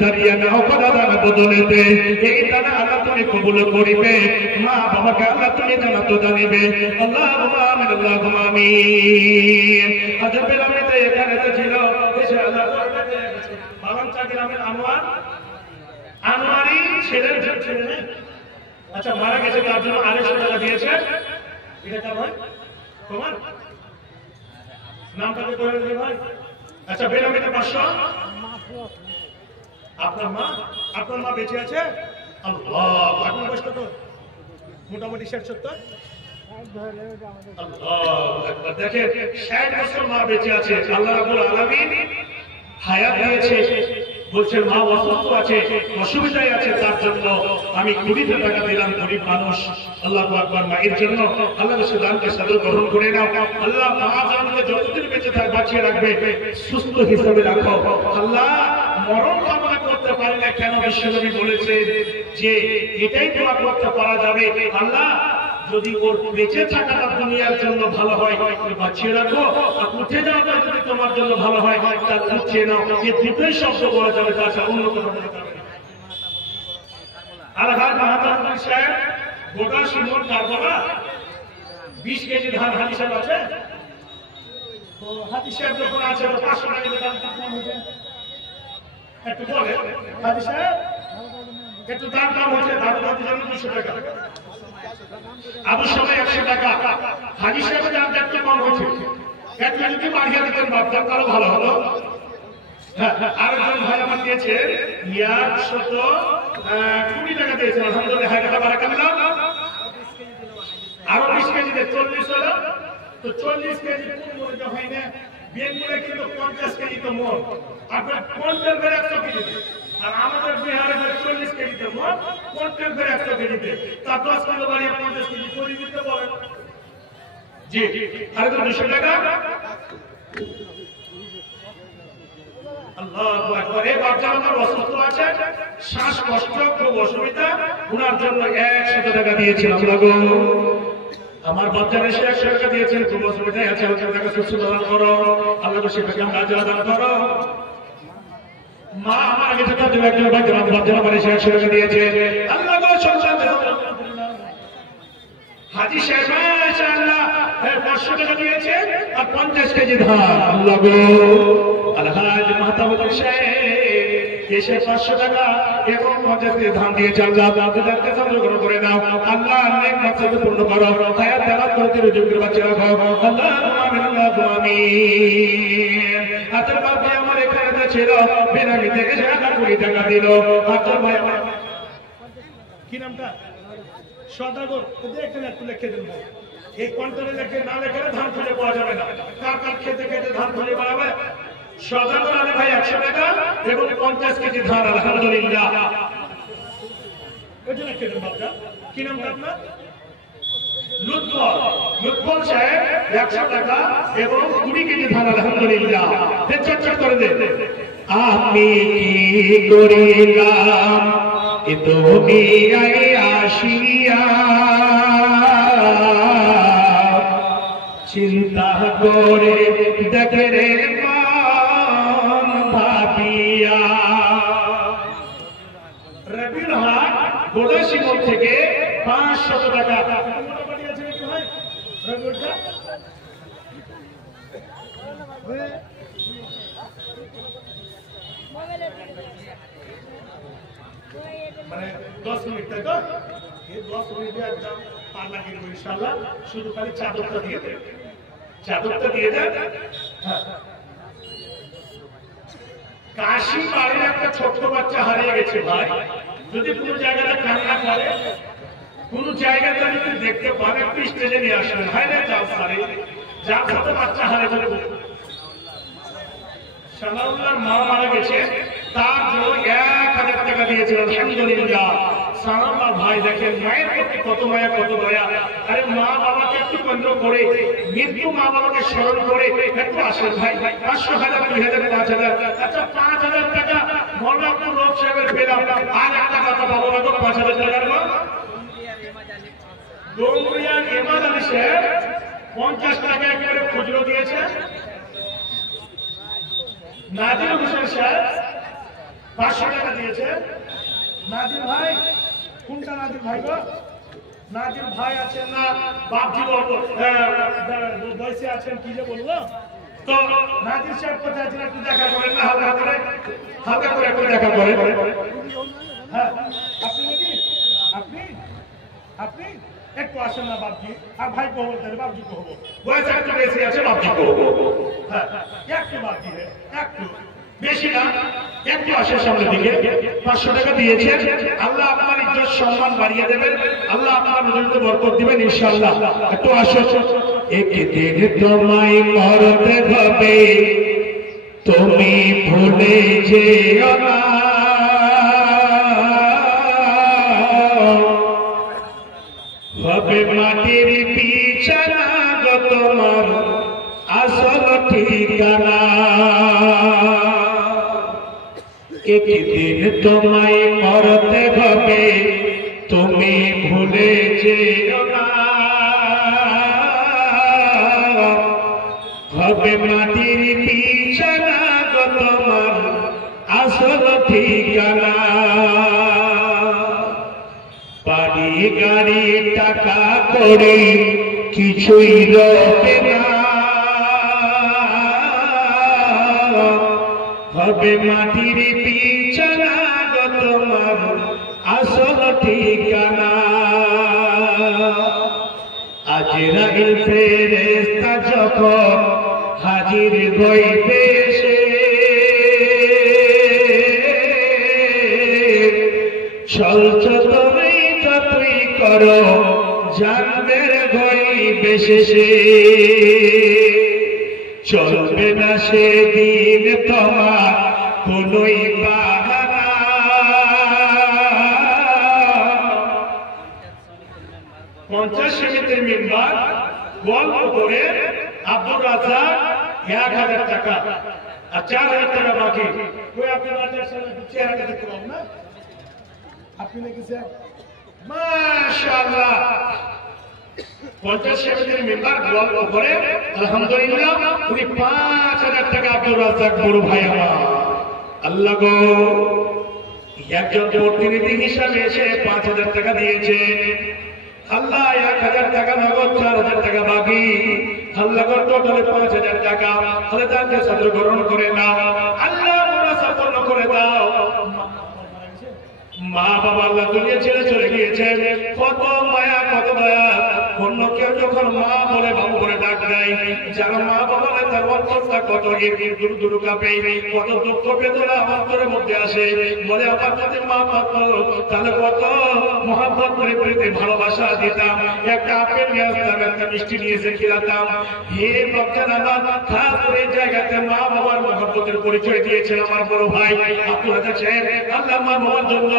দাঁড়িয়ে নাও দাদার বদলেতে। এই দানা আল্লাহ তুমি কবুল করিবে, মা বাবাকে আল্লাহ তুমি জান্নাত দানিবে। আল্লাহুম্মা আমিন, আল্লাহুম্মা আমিন। আজ বেনামিতে এখানেতে ছিল এসে আল্লাহ তোর লাগে বাগানচা গ্রামের আনোয়ারি ছেলের ছেলে নেই, আচ্ছা মারা গেছে, তার জন্য 250 টাকা দিয়েছে। এটা কার ভাই? তোমার নামটা করে দিলে ভাই। আচ্ছা বেনামিতে 500। আপনার মা বেঁচে আছে? আল্লাহ, আপনার বয়স কত? মোটামুটি 60-70। আল্লাহ, দেখেন 60 বছর মা বেঁচে আছে। আল্লাহ রাব্বুল আলামিন হায়াত দিয়েছে, বলছেন মা অসুস্থ আছে, অসুবিধায় আছে, তার জন্য আমি 20 টাকা দিলাম। গরিব মানুষ, আল্লাহু আকবার। মায়ের জন্য আল্লাহ সে দানকে সাদর গ্রহণ করে নাও। আল্লাহ মা জানকে যতদিন বেঁচে থাক বাঁচিয়ে রাখবে, সুস্থ হিসাবে রাখো। আল্লাহ মরণ কামনা করতে পারি না কেন? বিশ্বনবী বলেছেন যে এটাই দোয়া করতে পারা যাবে, আল্লাহ যদি ওর বেঁচে থাকাটা দুনিয়ার জন্য ভালো হয় বাঁচিয়ে রাখো, আর উঠে যাওয়াটা যদি তোমার জন্য ভালো হয় তাহলে উঠিয়ে নাও। এই দুটোই শব্দ বলা যাবে, তাছাড়া অন্য কথা বলা যাবে না। আর হাত মাহাতার সাহেব গোটা সুন্দর কারবালা 20 কেজি ধান হাজি সাহেব আছে, তো হাজি সাহেব যখন আছে 500 টাকা দাম কম হয়েছে, একটু বলে হাজি সাহেব একটু দাম কম হচ্ছে, দাদু দাদির জন্য 200 টাকা, আবুর সময় 100 টাকা, হাজি সাহেবের দাম একটু কম হচ্ছে, একটু যদি বাড়িয়ে দিতেন ভাবতাম তাহলে ভালো হলো। আরেকজন ভাই আমার দিয়েছে 120 টাকা দিয়েছেন, আলহামদুলিল্লাহ, হাজার টাকা বারাকাল্লাহ। আরো 20 কেজিতে 40 হলো, তো 40 কেজি কোন মনে হয় না, বেঙ্গুলে কিন্তু 50 কেজি তো মোট, আপনার কোয়ান্টাল বেড়ে 100 কেজিতে, আর আমাদের বিহারে 40 কেজিতে মোট, কোয়ান্টাল বেড়ে 100 কেজিতে, তা 10 কিলো বাড়িয়ে 50 কেজি করে দিতে বলেন। জি, আরে তো 200 টাকা। আল্লাহু আকবার। এই বাচ্চা আমার অসুস্থ আছে, শ্বাসকষ্ট, খুব অসুবিধা, ওনার জন্য 100 টাকা দিয়েছিলাম। লাগো আমার বাচ্চারা এসে 100 টাকা দিয়েছেন, খুব অসুবিধায় আছে, 100 টাকা সুস্থ দান করো, আল্লাহ সেটাকে আমরা আজরা দান করো। মা আমার আগে থেকে একজন বাচ্চারা আমার এসে 100 টাকা দিয়েছে, আল্লাহ গো সন্তান হাজি সাহেব মাশাআল্লাহ 500 টাকা দিয়েছে আর 50 কেজি ধান। আল্লাহ গো আলহাজ মাহতাবুল সাহেব এসে 500 টাকা এবং 50 কেজি ধান দিয়েছে। আল্লাহ আপনাদেরকে সাহায্য করে নাও, আল্লাহ নেক মাকসাদ পূর্ণ করো, হায়াত দারাত করতে রুজির বাচ্চা রাখো। আল্লাহ আমিন, আল্লাহ আমিন। আচ্ছা বাবা আমার এখানে ছিল বেনামি থেকে 20 টাকা দিল। আচ্ছা ভাই আমার কি নামটা সদাগর, দেখেন একটু লিখে দেন ভাই, এই কোয়ান্টালে লিখে না লিখে ধান খুঁজে পাওয়া যাবে না, কার কার খেতে খেতে ধান খুঁজে পাওয়া যাবে। সদাগর আলী ভাই 100 টাকা এবং 50 কেজি ধান, আলহামদুলিল্লাহ। এটা লিখে দেন বাবা, কি নামটা আপনার? লুৎফর সাহেব 100 টাকা এবং 20 কেজি ধান, আলহামদুলিল্লাহ। চর্চা করে দেন। আমি কি করিলাম এ দুনিয়ায় আসিয়া, চিন্তা করে দেখে রে মন ভাবিয়া। রবিউল হক গোদাসিমল থেকে 500 টাকা মানে 10 মিনিট, তাই তো? এই 10 মিনিটে একদম পাল্লা কিনবো ইনশাআল্লাহ। শুধু খালি চাদরটা দিয়ে দেন, চাদরটা দিয়ে দেন। কাশি বাড়ির একটা ছোট্ট বাচ্চা হারিয়ে গেছে ভাই, যদি কোনো জায়গাটা কান্না করে, কোন জায়গাটা যদি দেখতে পান একটু স্টেজে নিয়ে আসবেন। হয় না যাও সারে যার সাথে বাচ্চা হারিয়ে যাবে, সালাউল্লাহর মা মারা গেছে, তার জন্য 1000 টাকা দিয়েছিল, আলহামদুলিল্লাহ। সালাউল্লাহ ভাই দেখেন মায়ের প্রতি কত মায়া, কত দয়া। আরে মা বাবাকে একটু কেন্দ্র করে, মৃত্যু মা বাবাকে স্মরণ করে একটু আসেন ভাই। 500, 1000, 2000, 5000, আচ্ছা 5000 টাকা মৌলানা রব সাহেবের পেলাম, আর একটা কথা পাবো না তো 5000 টাকার মা। ডোমরিয়ার এমাদ আলী সাহেব 50 টাকা একেবারে খুচরো দিয়েছে। নাদির হোসেন সাহেব 500 টাকা দিয়েছে। নাদির ভাই, কোনটা নাদির ভাই গো? নাদির ভাই আছেন না বাপজি বয়সে আছেন, কি যে বলবো, তো নাদির সাহেব কোথায় আছেন একটু দেখা করেন না, হালকা করে, হালকা করে একটু দেখা করেন। হ্যাঁ আপনি নাকি আপনি আপনি একটু আসেন না বাপজি, আর ভাই কো বলতে বাপজি কো হবো, বয়স একটু বেশি আছে বাপজি কো হবো। হ্যাঁ একটু বাপজি, একটু বেশি না, একটু আসের সামনে দিকে 500 টাকা দিয়েছে। আল্লাহ আপনার ইজ্জত সম্মান বাড়িয়ে দেবেন, আল্লাহ আপনার রুজিতে বরকত দিবেন ইনশাআল্লাহ। একটু আসো। একদিন তোমায় মরতে হবে, তুমি ভুলে যেও না হবে মাটির বিছানা গো তোমার আসল ঠিকানা একদিন তোমায় মরতে হবে তুমি ভুলে যেও না হবে মাটির বিছানা গো তোমার আসল ঠিকানা বাড়ি গাড়ি টাকা করে কিছুই রবে না হবে মাটির বিছানা গো তোমার আসল ঠিকানা আজরাইল ফেরেশতা যখন হাজির হইবে সে চল তুমি যতই করো জানবে হইবে শেষে চলবে না সেদিন তোমার কোনই বাহানা 50 সমিতির মেম্বার গল্প করে আব্দুর রাজ্জাক 1000 টাকা আর 4000 টাকা বাকি কই আপনার চেহারাটা দেখতে পাবো না আপনি লিখেছেন মাশাআল্লাহ 50 সমিতির মেম্বার গল্প করে আলহামদুলিল্লাহ উনি 5000 টাকা আব্দুর রাজ্জাক বড় ভাই আমার আল্লাহ গো একজন প্রতিনিধি হিসাবে এসে 5000 টাকা দিয়েছে আল্লাহ 1000 টাকা নগদ 4000 টাকা বাকি আল্লাহ গো টোটালে 5000 টাকা তাহলে তাকে সদর গ্রহণ করে নাও আল্লাহ মুনাসা পূর্ণ করে দাও মা বাবা আল্লাহ দুনিয়া ছেড়ে চলে গিয়েছে কত মায়া কত দয়া অন্য কেউ যখন মা বলে বাবু বলে ডাক দেয় যারা মা বাবা তার অন্তরটা কত দূর দূর কাঁপে কত দুঃখ বেদনা অন্তরের মধ্যে আসে বলে আমার কাছে মা বাপ তাহলে কত মহাব্বত করে প্রীতি ভালোবাসা দিতাম একটা আপেল নিয়ে আসতাম একটা মিষ্টি নিয়ে এসে খিলাতাম হে বাচ্চারা আমার খাস করে জায়গাতে মা বাবার মহাব্বতের পরিচয় দিয়েছেন আমার বড় ভাই আব্দুল রাজ্জাক সাহেব আল্লাহ মা বাবার জন্য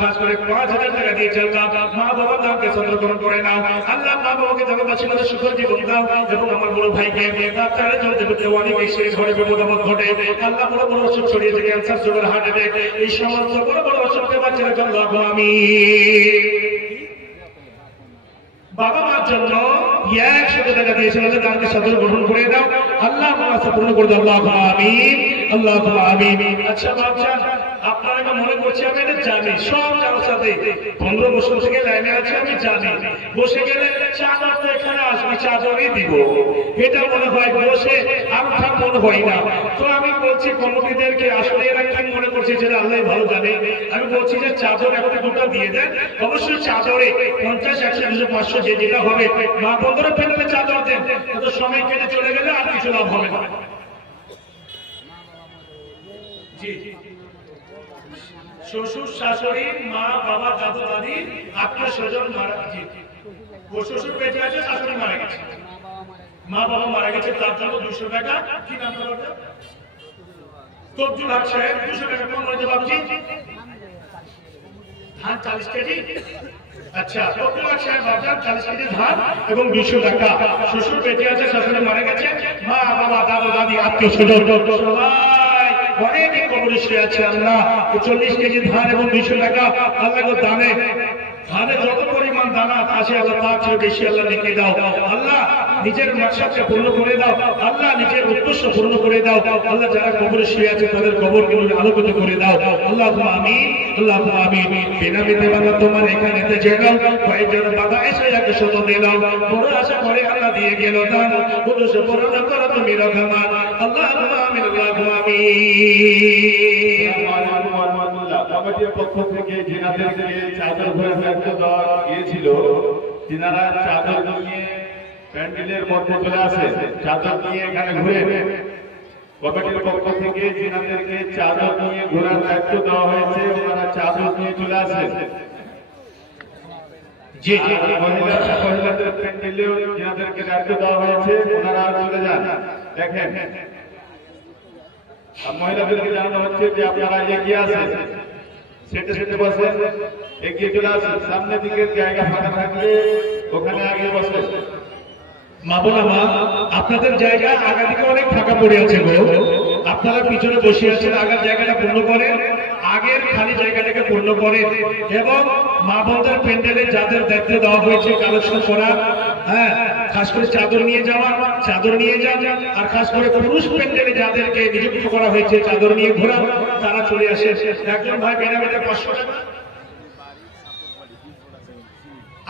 খাস করে 5000 টাকা দিয়েছেন মা বাবা তাকে সতর্করণ করে নাও আল্লাহ মা বাবাকে তাদের বাচ্চাদের সুখের জীবন দাও এবং আমার বড় ভাইকে ডাক্তারে চলতে করতে অনেক বেশি ঘরে বিপদ ঘটে আল্লাহ বড় বড় অসুখ ছড়িয়ে দিয়ে ক্যান্সার সুগার হার্ট অ্যাটাক এই সমস্ত বড় বড় অসুখকে বাচ্চারা জন্য আমি বাবা মার জন্য 100 টাকা দিয়েছিল তাকে সদর গ্রহণ করে দাও আল্লাহ মুনাসা পূর্ণ করে দাও আল্লাহু আমিন আল্লাহু আমিন আচ্ছা বাচ্চা আপনারা মনে করছি আমি এটা জানি সব কারোর সাথে 15 বছর থেকে লাইনে আছে আমি জানি বসে গেলে চাদর তো এখানে আসবে চাদরই দিব এটা মনে হয় বসে আর উঠা মনে হয় না তো আমি বলছি কমিটিদেরকে আসলে এরা কি মনে করছে যেটা আল্লাহ ভালো জানে আমি বলছি যে চাদর একটা দুটো দিয়ে দেন অবশ্যই চাদরে 50 100 200 500 যেটা হবে মা বন্ধুরা ফেলবে চাদর দেন এত সময় কেটে চলে গেলে আর কিছু লাভ হবে না জি শ্বশুর শাশুড়ি মা বাবা দাদু দাদি আত্মীয় স্বজন মারা গেছে ও শ্বশুর বেঁচে আছে শাশুড়ি মারা গেছে মা বাবা মারা গেছে তার জন্য 200 টাকা কি নাম বলো তবজুল হক সাহেব 200 টাকা কোন হয়েছে বাবজি ধান 40 কেজি আচ্ছা তবজুল হক সাহেব বাজার 40 কেজি ধান এবং 200 টাকা শ্বশুর বেঁচে আছে শাশুড়ি মারা গেছে মা বাবা দাদু দাদি আত্মীয় স্বজন সবাই অনেক কবরে শুয়ে আছে আল্লাহ 40 কেজি ধান এবং 200 টাকা আল্লাহ দানে ধানে যত পরিমাণ দানা আছে আল্লাহ তার চেয়ে বেশি আল্লাহ লিখে দাও আল্লাহ নিজের মাকসাদকে পূর্ণ করে দাও আল্লাহ নিজের উদ্দেশ্য পূর্ণ করে দাও আল্লাহ যারা কবরে শুয়ে আছে তাদের কবরগুলো আলোকিত করে দাও আল্লাহুম্মা আমিন আল্লাহুম্মা আমিন বেনামে দেওয়ানা তোমার এখানেতে জেনাও কয়েকজন বাধা এসে যাকে শত দিলাম বড় আশা করে আল্লাহ দিয়ে গেল দান বড় সে বড় না করো তুমি রহমান আল্লাহুম্মা আমিন আল্লাহুম্মা আমিন কমিটির পক্ষ থেকে যিনাদেরকে চাদর ঘরে দায়িত্ব দেওয়া গিয়েছিল যিনারা চাদর নিয়ে প্যান্ডেলের মধ্যে চলে আসে চাদর নিয়ে এখানে ঘুরে কমিটির পক্ষ থেকে যিনাদেরকে চাদর নিয়ে ঘোরার দায়িত্ব দেওয়া হয়েছে ওনারা চাদর নিয়ে চলে আসে জি মহিলাদের প্যান্ডেলেও যিনাদেরকে দায়িত্ব দেওয়া হয়েছে ওনারা চলে যান দেখেন আর মহিলাদেরকে জানানো হচ্ছে যে আপনারা এগিয়ে আসেন, সেটে সেটে বসেন, এগিয়ে চলে আসেন, সামনে দিকের জায়গা ফাঁকা থাকলে ওখানে আগে বসেন। মা বোনা মা, আপনাদের জায়গা আগা দিকে অনেক ফাঁকা পড়ে আছে গো, আপনারা পিছনে বসে আছেন, আগার জায়গাটা পূর্ণ করেন, আগের খালি জায়গাটাকে পূর্ণ করেন এবং মা বোনদের প্যান্ডেলে যাদের দায়িত্ব দেওয়া হয়েছে কালেকশন করা, হ্যাঁ, খাস করে চাদর নিয়ে যাওয়া, চাদর নিয়ে যান, আর খাস করে পুরুষ প্যান্ডেলে যাদেরকে নিযুক্ত করা হয়েছে চাদর নিয়ে ঘোরা, তারা চলে আসে। একজন ভাই বেনাবেটা 500 টাকা।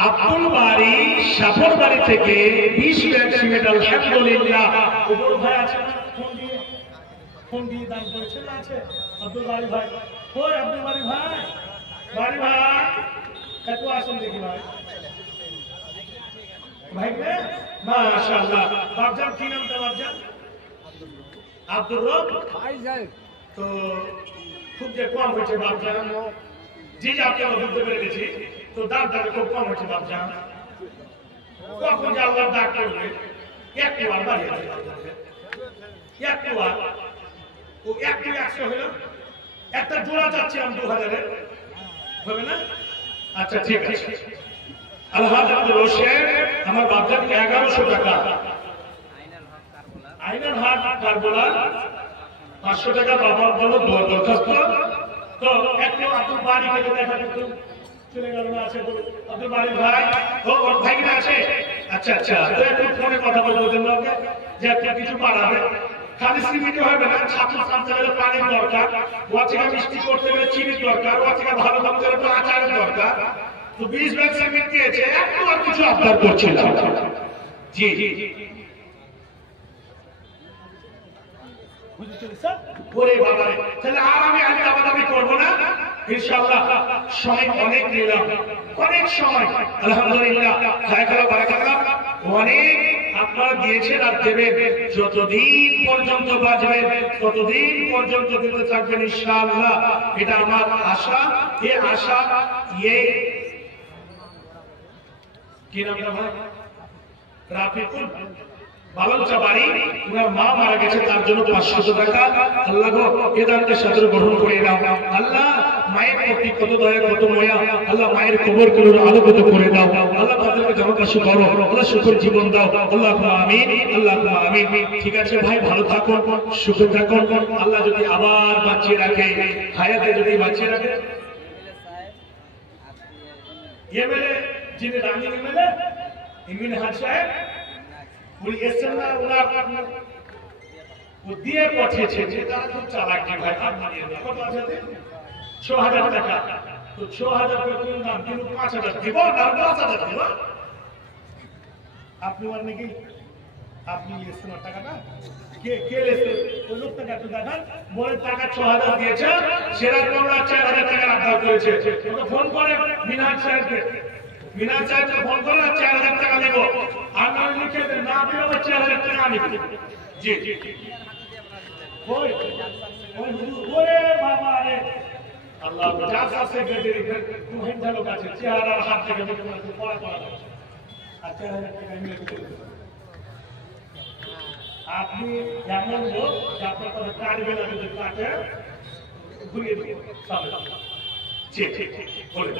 আব্দুল বাড়ি সাফর বাড়ি থেকে 20 ব্যাগ সিমেন্ট, আলহামদুলিল্লাহ। উপর ভাই আছে না? ফোন দিয়ে দান করেছে না? আছে আব্দুল বাড়ি ভাই। ওই আব্দুল বাড়ি ভাই, বাড়ি ভাই একটু আসুন দেখি ভাই। ভাই মাশাআল্লাহ। বাপজান কি নামটা বাপজান? আব্দুর রব ভাই যাই তো খুব যে কম হয়েছে বাপজান। জি জি, আপনারা বুঝতে পেরেছি তো, দামটা খুব কম হচ্ছে বাপজান। কখন যে আল্লাহ ডাক করবে একটু আর বাড়িয়ে দেবে, একটু আর ও একটু 100 হলো, একটা জোড়া চাচ্ছিলাম 2000-এর, হবে না? আচ্ছা ঠিক আছে। আলহাজ আব্দুল রশিদ আমার বাপজানকে 1100 টাকা। আইনার হাট কারবোলা 500 টাকা বাবার জন্য দরখাস্ত। তো একটু আব্দুল বাড়ি থেকে দেখা কিন্তু চলে গেল না? আছে আব্দুল বাড়ি ভাই, ও ওর ভাই না আছে? আচ্ছা আচ্ছা, তো একটু ফোনে কথা বলবো ওদের লোকে যে একটা কিছু বাড়াবে। খালি সিমেন্টে হবে না, ছাত্র ছাত্রীদের পানির দরকার, ওয়াচিকা মিষ্টি করতে গেলে চিনির দরকার, ওয়াচিকা ভালো করতে গেলে তো আচারের দরকার। তো 20 ব্যাগ সিমেন্ট দিয়েছে, একটু আর কিছু আবদার করছিলাম। জি জি ওরে বাবারে, তাহলে আর আমি দাবি করবো না ইনশাআল্লাহ। সময় অনেক নিলাম, অনেক সময়, আলহামদুলিল্লাহ, অনেক আপনারা দিয়েছেন আর দেবেন। যতদিন পর্যন্ত বাঁচবেন ততদিন পর্যন্ত দিতে থাকবেন ইনশাআল্লাহ, এটা আমার আশা। এ আশা কি নামটা ভাই? রাফিকুল বালঞ্চা বাড়ি, ওনার মা মারা গেছে, তার জন্য 500 টাকা। আল্লাহ গো এ দানকে সাদরে গ্রহণ করে নাও। আল্লাহ মায়ের প্রতি কত দয়া কত মায়া, আল্লাহ মায়ের কবর গুলো আলোকিত করে দাও। আল্লাহ তাদেরকে জান্নাতবাসী করো, আল্লাহ সুখের জীবন দাও। আল্লাহুম্মা আমিন, আল্লাহুম্মা আমিন। ঠিক আছে ভাই, ভালো থাকুন, সুখে থাকুন। আল্লাহ যদি আবার বাঁচিয়ে রাখে, হায়াতে যদি বাঁচিয়ে রাখে, এমএলএ যিনি রানিং এমএলএ ইমিন হাজ সাহেব উনি এসেছেন না, ওনার ও দিয়ে পাঠিয়েছে যে তারা খুব চালাক ভাই। আপনার কত আছে? 6000 টাকা। তো 6000 করে কোন দাম? কিন্তু 5000 দিব না, 10000 দিব। আপনি আর নাকি আপনি এসেছেন টাকাটা, কে কে এসেছে? ওই লোকটাকে একটু দেখান, বলে টাকা 6000 দিয়েছে, সেরকম আমরা 4000 টাকা আদায় করেছে। ওটা ফোন করে মিনাজ সাহেবকে, মিনাজ সাহেবকে ফোন করে 4000 টাকা দেব। আর না লিখে দেন, না দিলে 4000 টাকা আমি দেব। জি জি ওই ওই ওরে বাবা রে, আল্লাহ যা আছে গেদের তুই হিন্দা লোক আছে, চেহারা হাত থেকে পড়া পড়া আর 4000 টাকা নিয়ে আপনি এমন লোক যে আপনার কথা কাটবে না, যদি কাটে ঘুরিয়ে দেবো। ঠিক ঠিক ঠিক বলে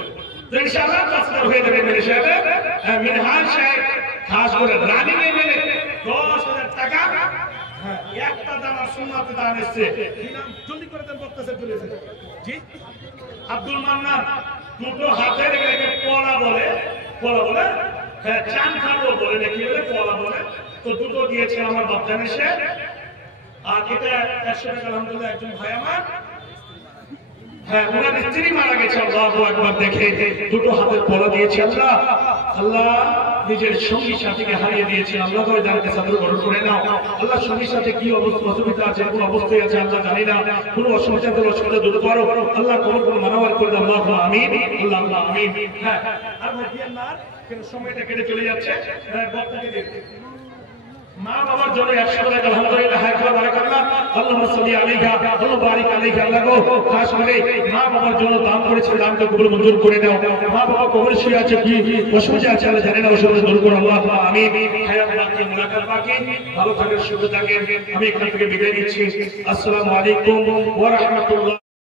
তো ইনশাআল্লাহ কাজটা হয়ে যাবে। মেরে সাহেব মিনহাজ সাহেব খাস করে রানিং এ মেরে 10000 টাকা, হ্যাঁ, একটা দানা সুন্নাতে দান এসেছে। কি নাম? জলদি করে দেন, বক্তাছে চলে এসেছে। জি আব্দুল মান্নান, দুটো হাতে রেখে পড়া বলে, পড়া বলে, হ্যাঁ, চান খাবো বলে নাকি বলে পড়া বলে। তো দুটো দিয়েছে আমার বাপজান এসে। আর এটা 100 টাকা আলহামদুলিল্লাহ একজন ভাই আমার, হ্যাঁ, ওনার স্ত্রী মারা গেছে, আল্লাহু আকবার, দেখে দুটো হাতের পলা দিয়েছে। আল্লাহ আল্লাহ নিজের সঙ্গী সাথীকে হারিয়ে দিয়েছে, আল্লাহ করে যাকে সাদর গ্রহণ করে নাও। আল্লাহ সঙ্গীর সাথে কি অসুবিধা আছে, কোন অবস্থায় আছে আমরা জানি না, কোন অসুবিধা দূর করো আল্লাহ, কোন মানবার করে দাও। আল্লাহ আমিন, আল্লাহ আমিন। হ্যাঁ, আর ভাই দিয়েন না, কেন সময়টা কেটে চলে যাচ্ছে। হ্যাঁ, বক্তাকে দেখতে মা বাবার জন্য 100 টাকা আলহামদুলিল্লাহ হায়কা বারাকাল্লাহ আল্লাহুম্মা সাল্লি আলাইকা আল্লাহু বারিক আলাইকা আল্লাহ গো খাস করে মা বাবার জন্য দান করেছে দানকে কবুল মঞ্জুর করে দাও মা বাবা কবর শুয়ে আছে কি অসুবিধা আছে আল্লাহ জানেন অসুবিধা দূর করো আল্লাহ আমিন হায়াত বাকি মুলাকাত বাকি ভালো থাকেন সুস্থ থাকেন আমি এখান থেকে বিদায় নিচ্ছি আসসালামু আলাইকুম ওয়া রাহমাতুল্লাহ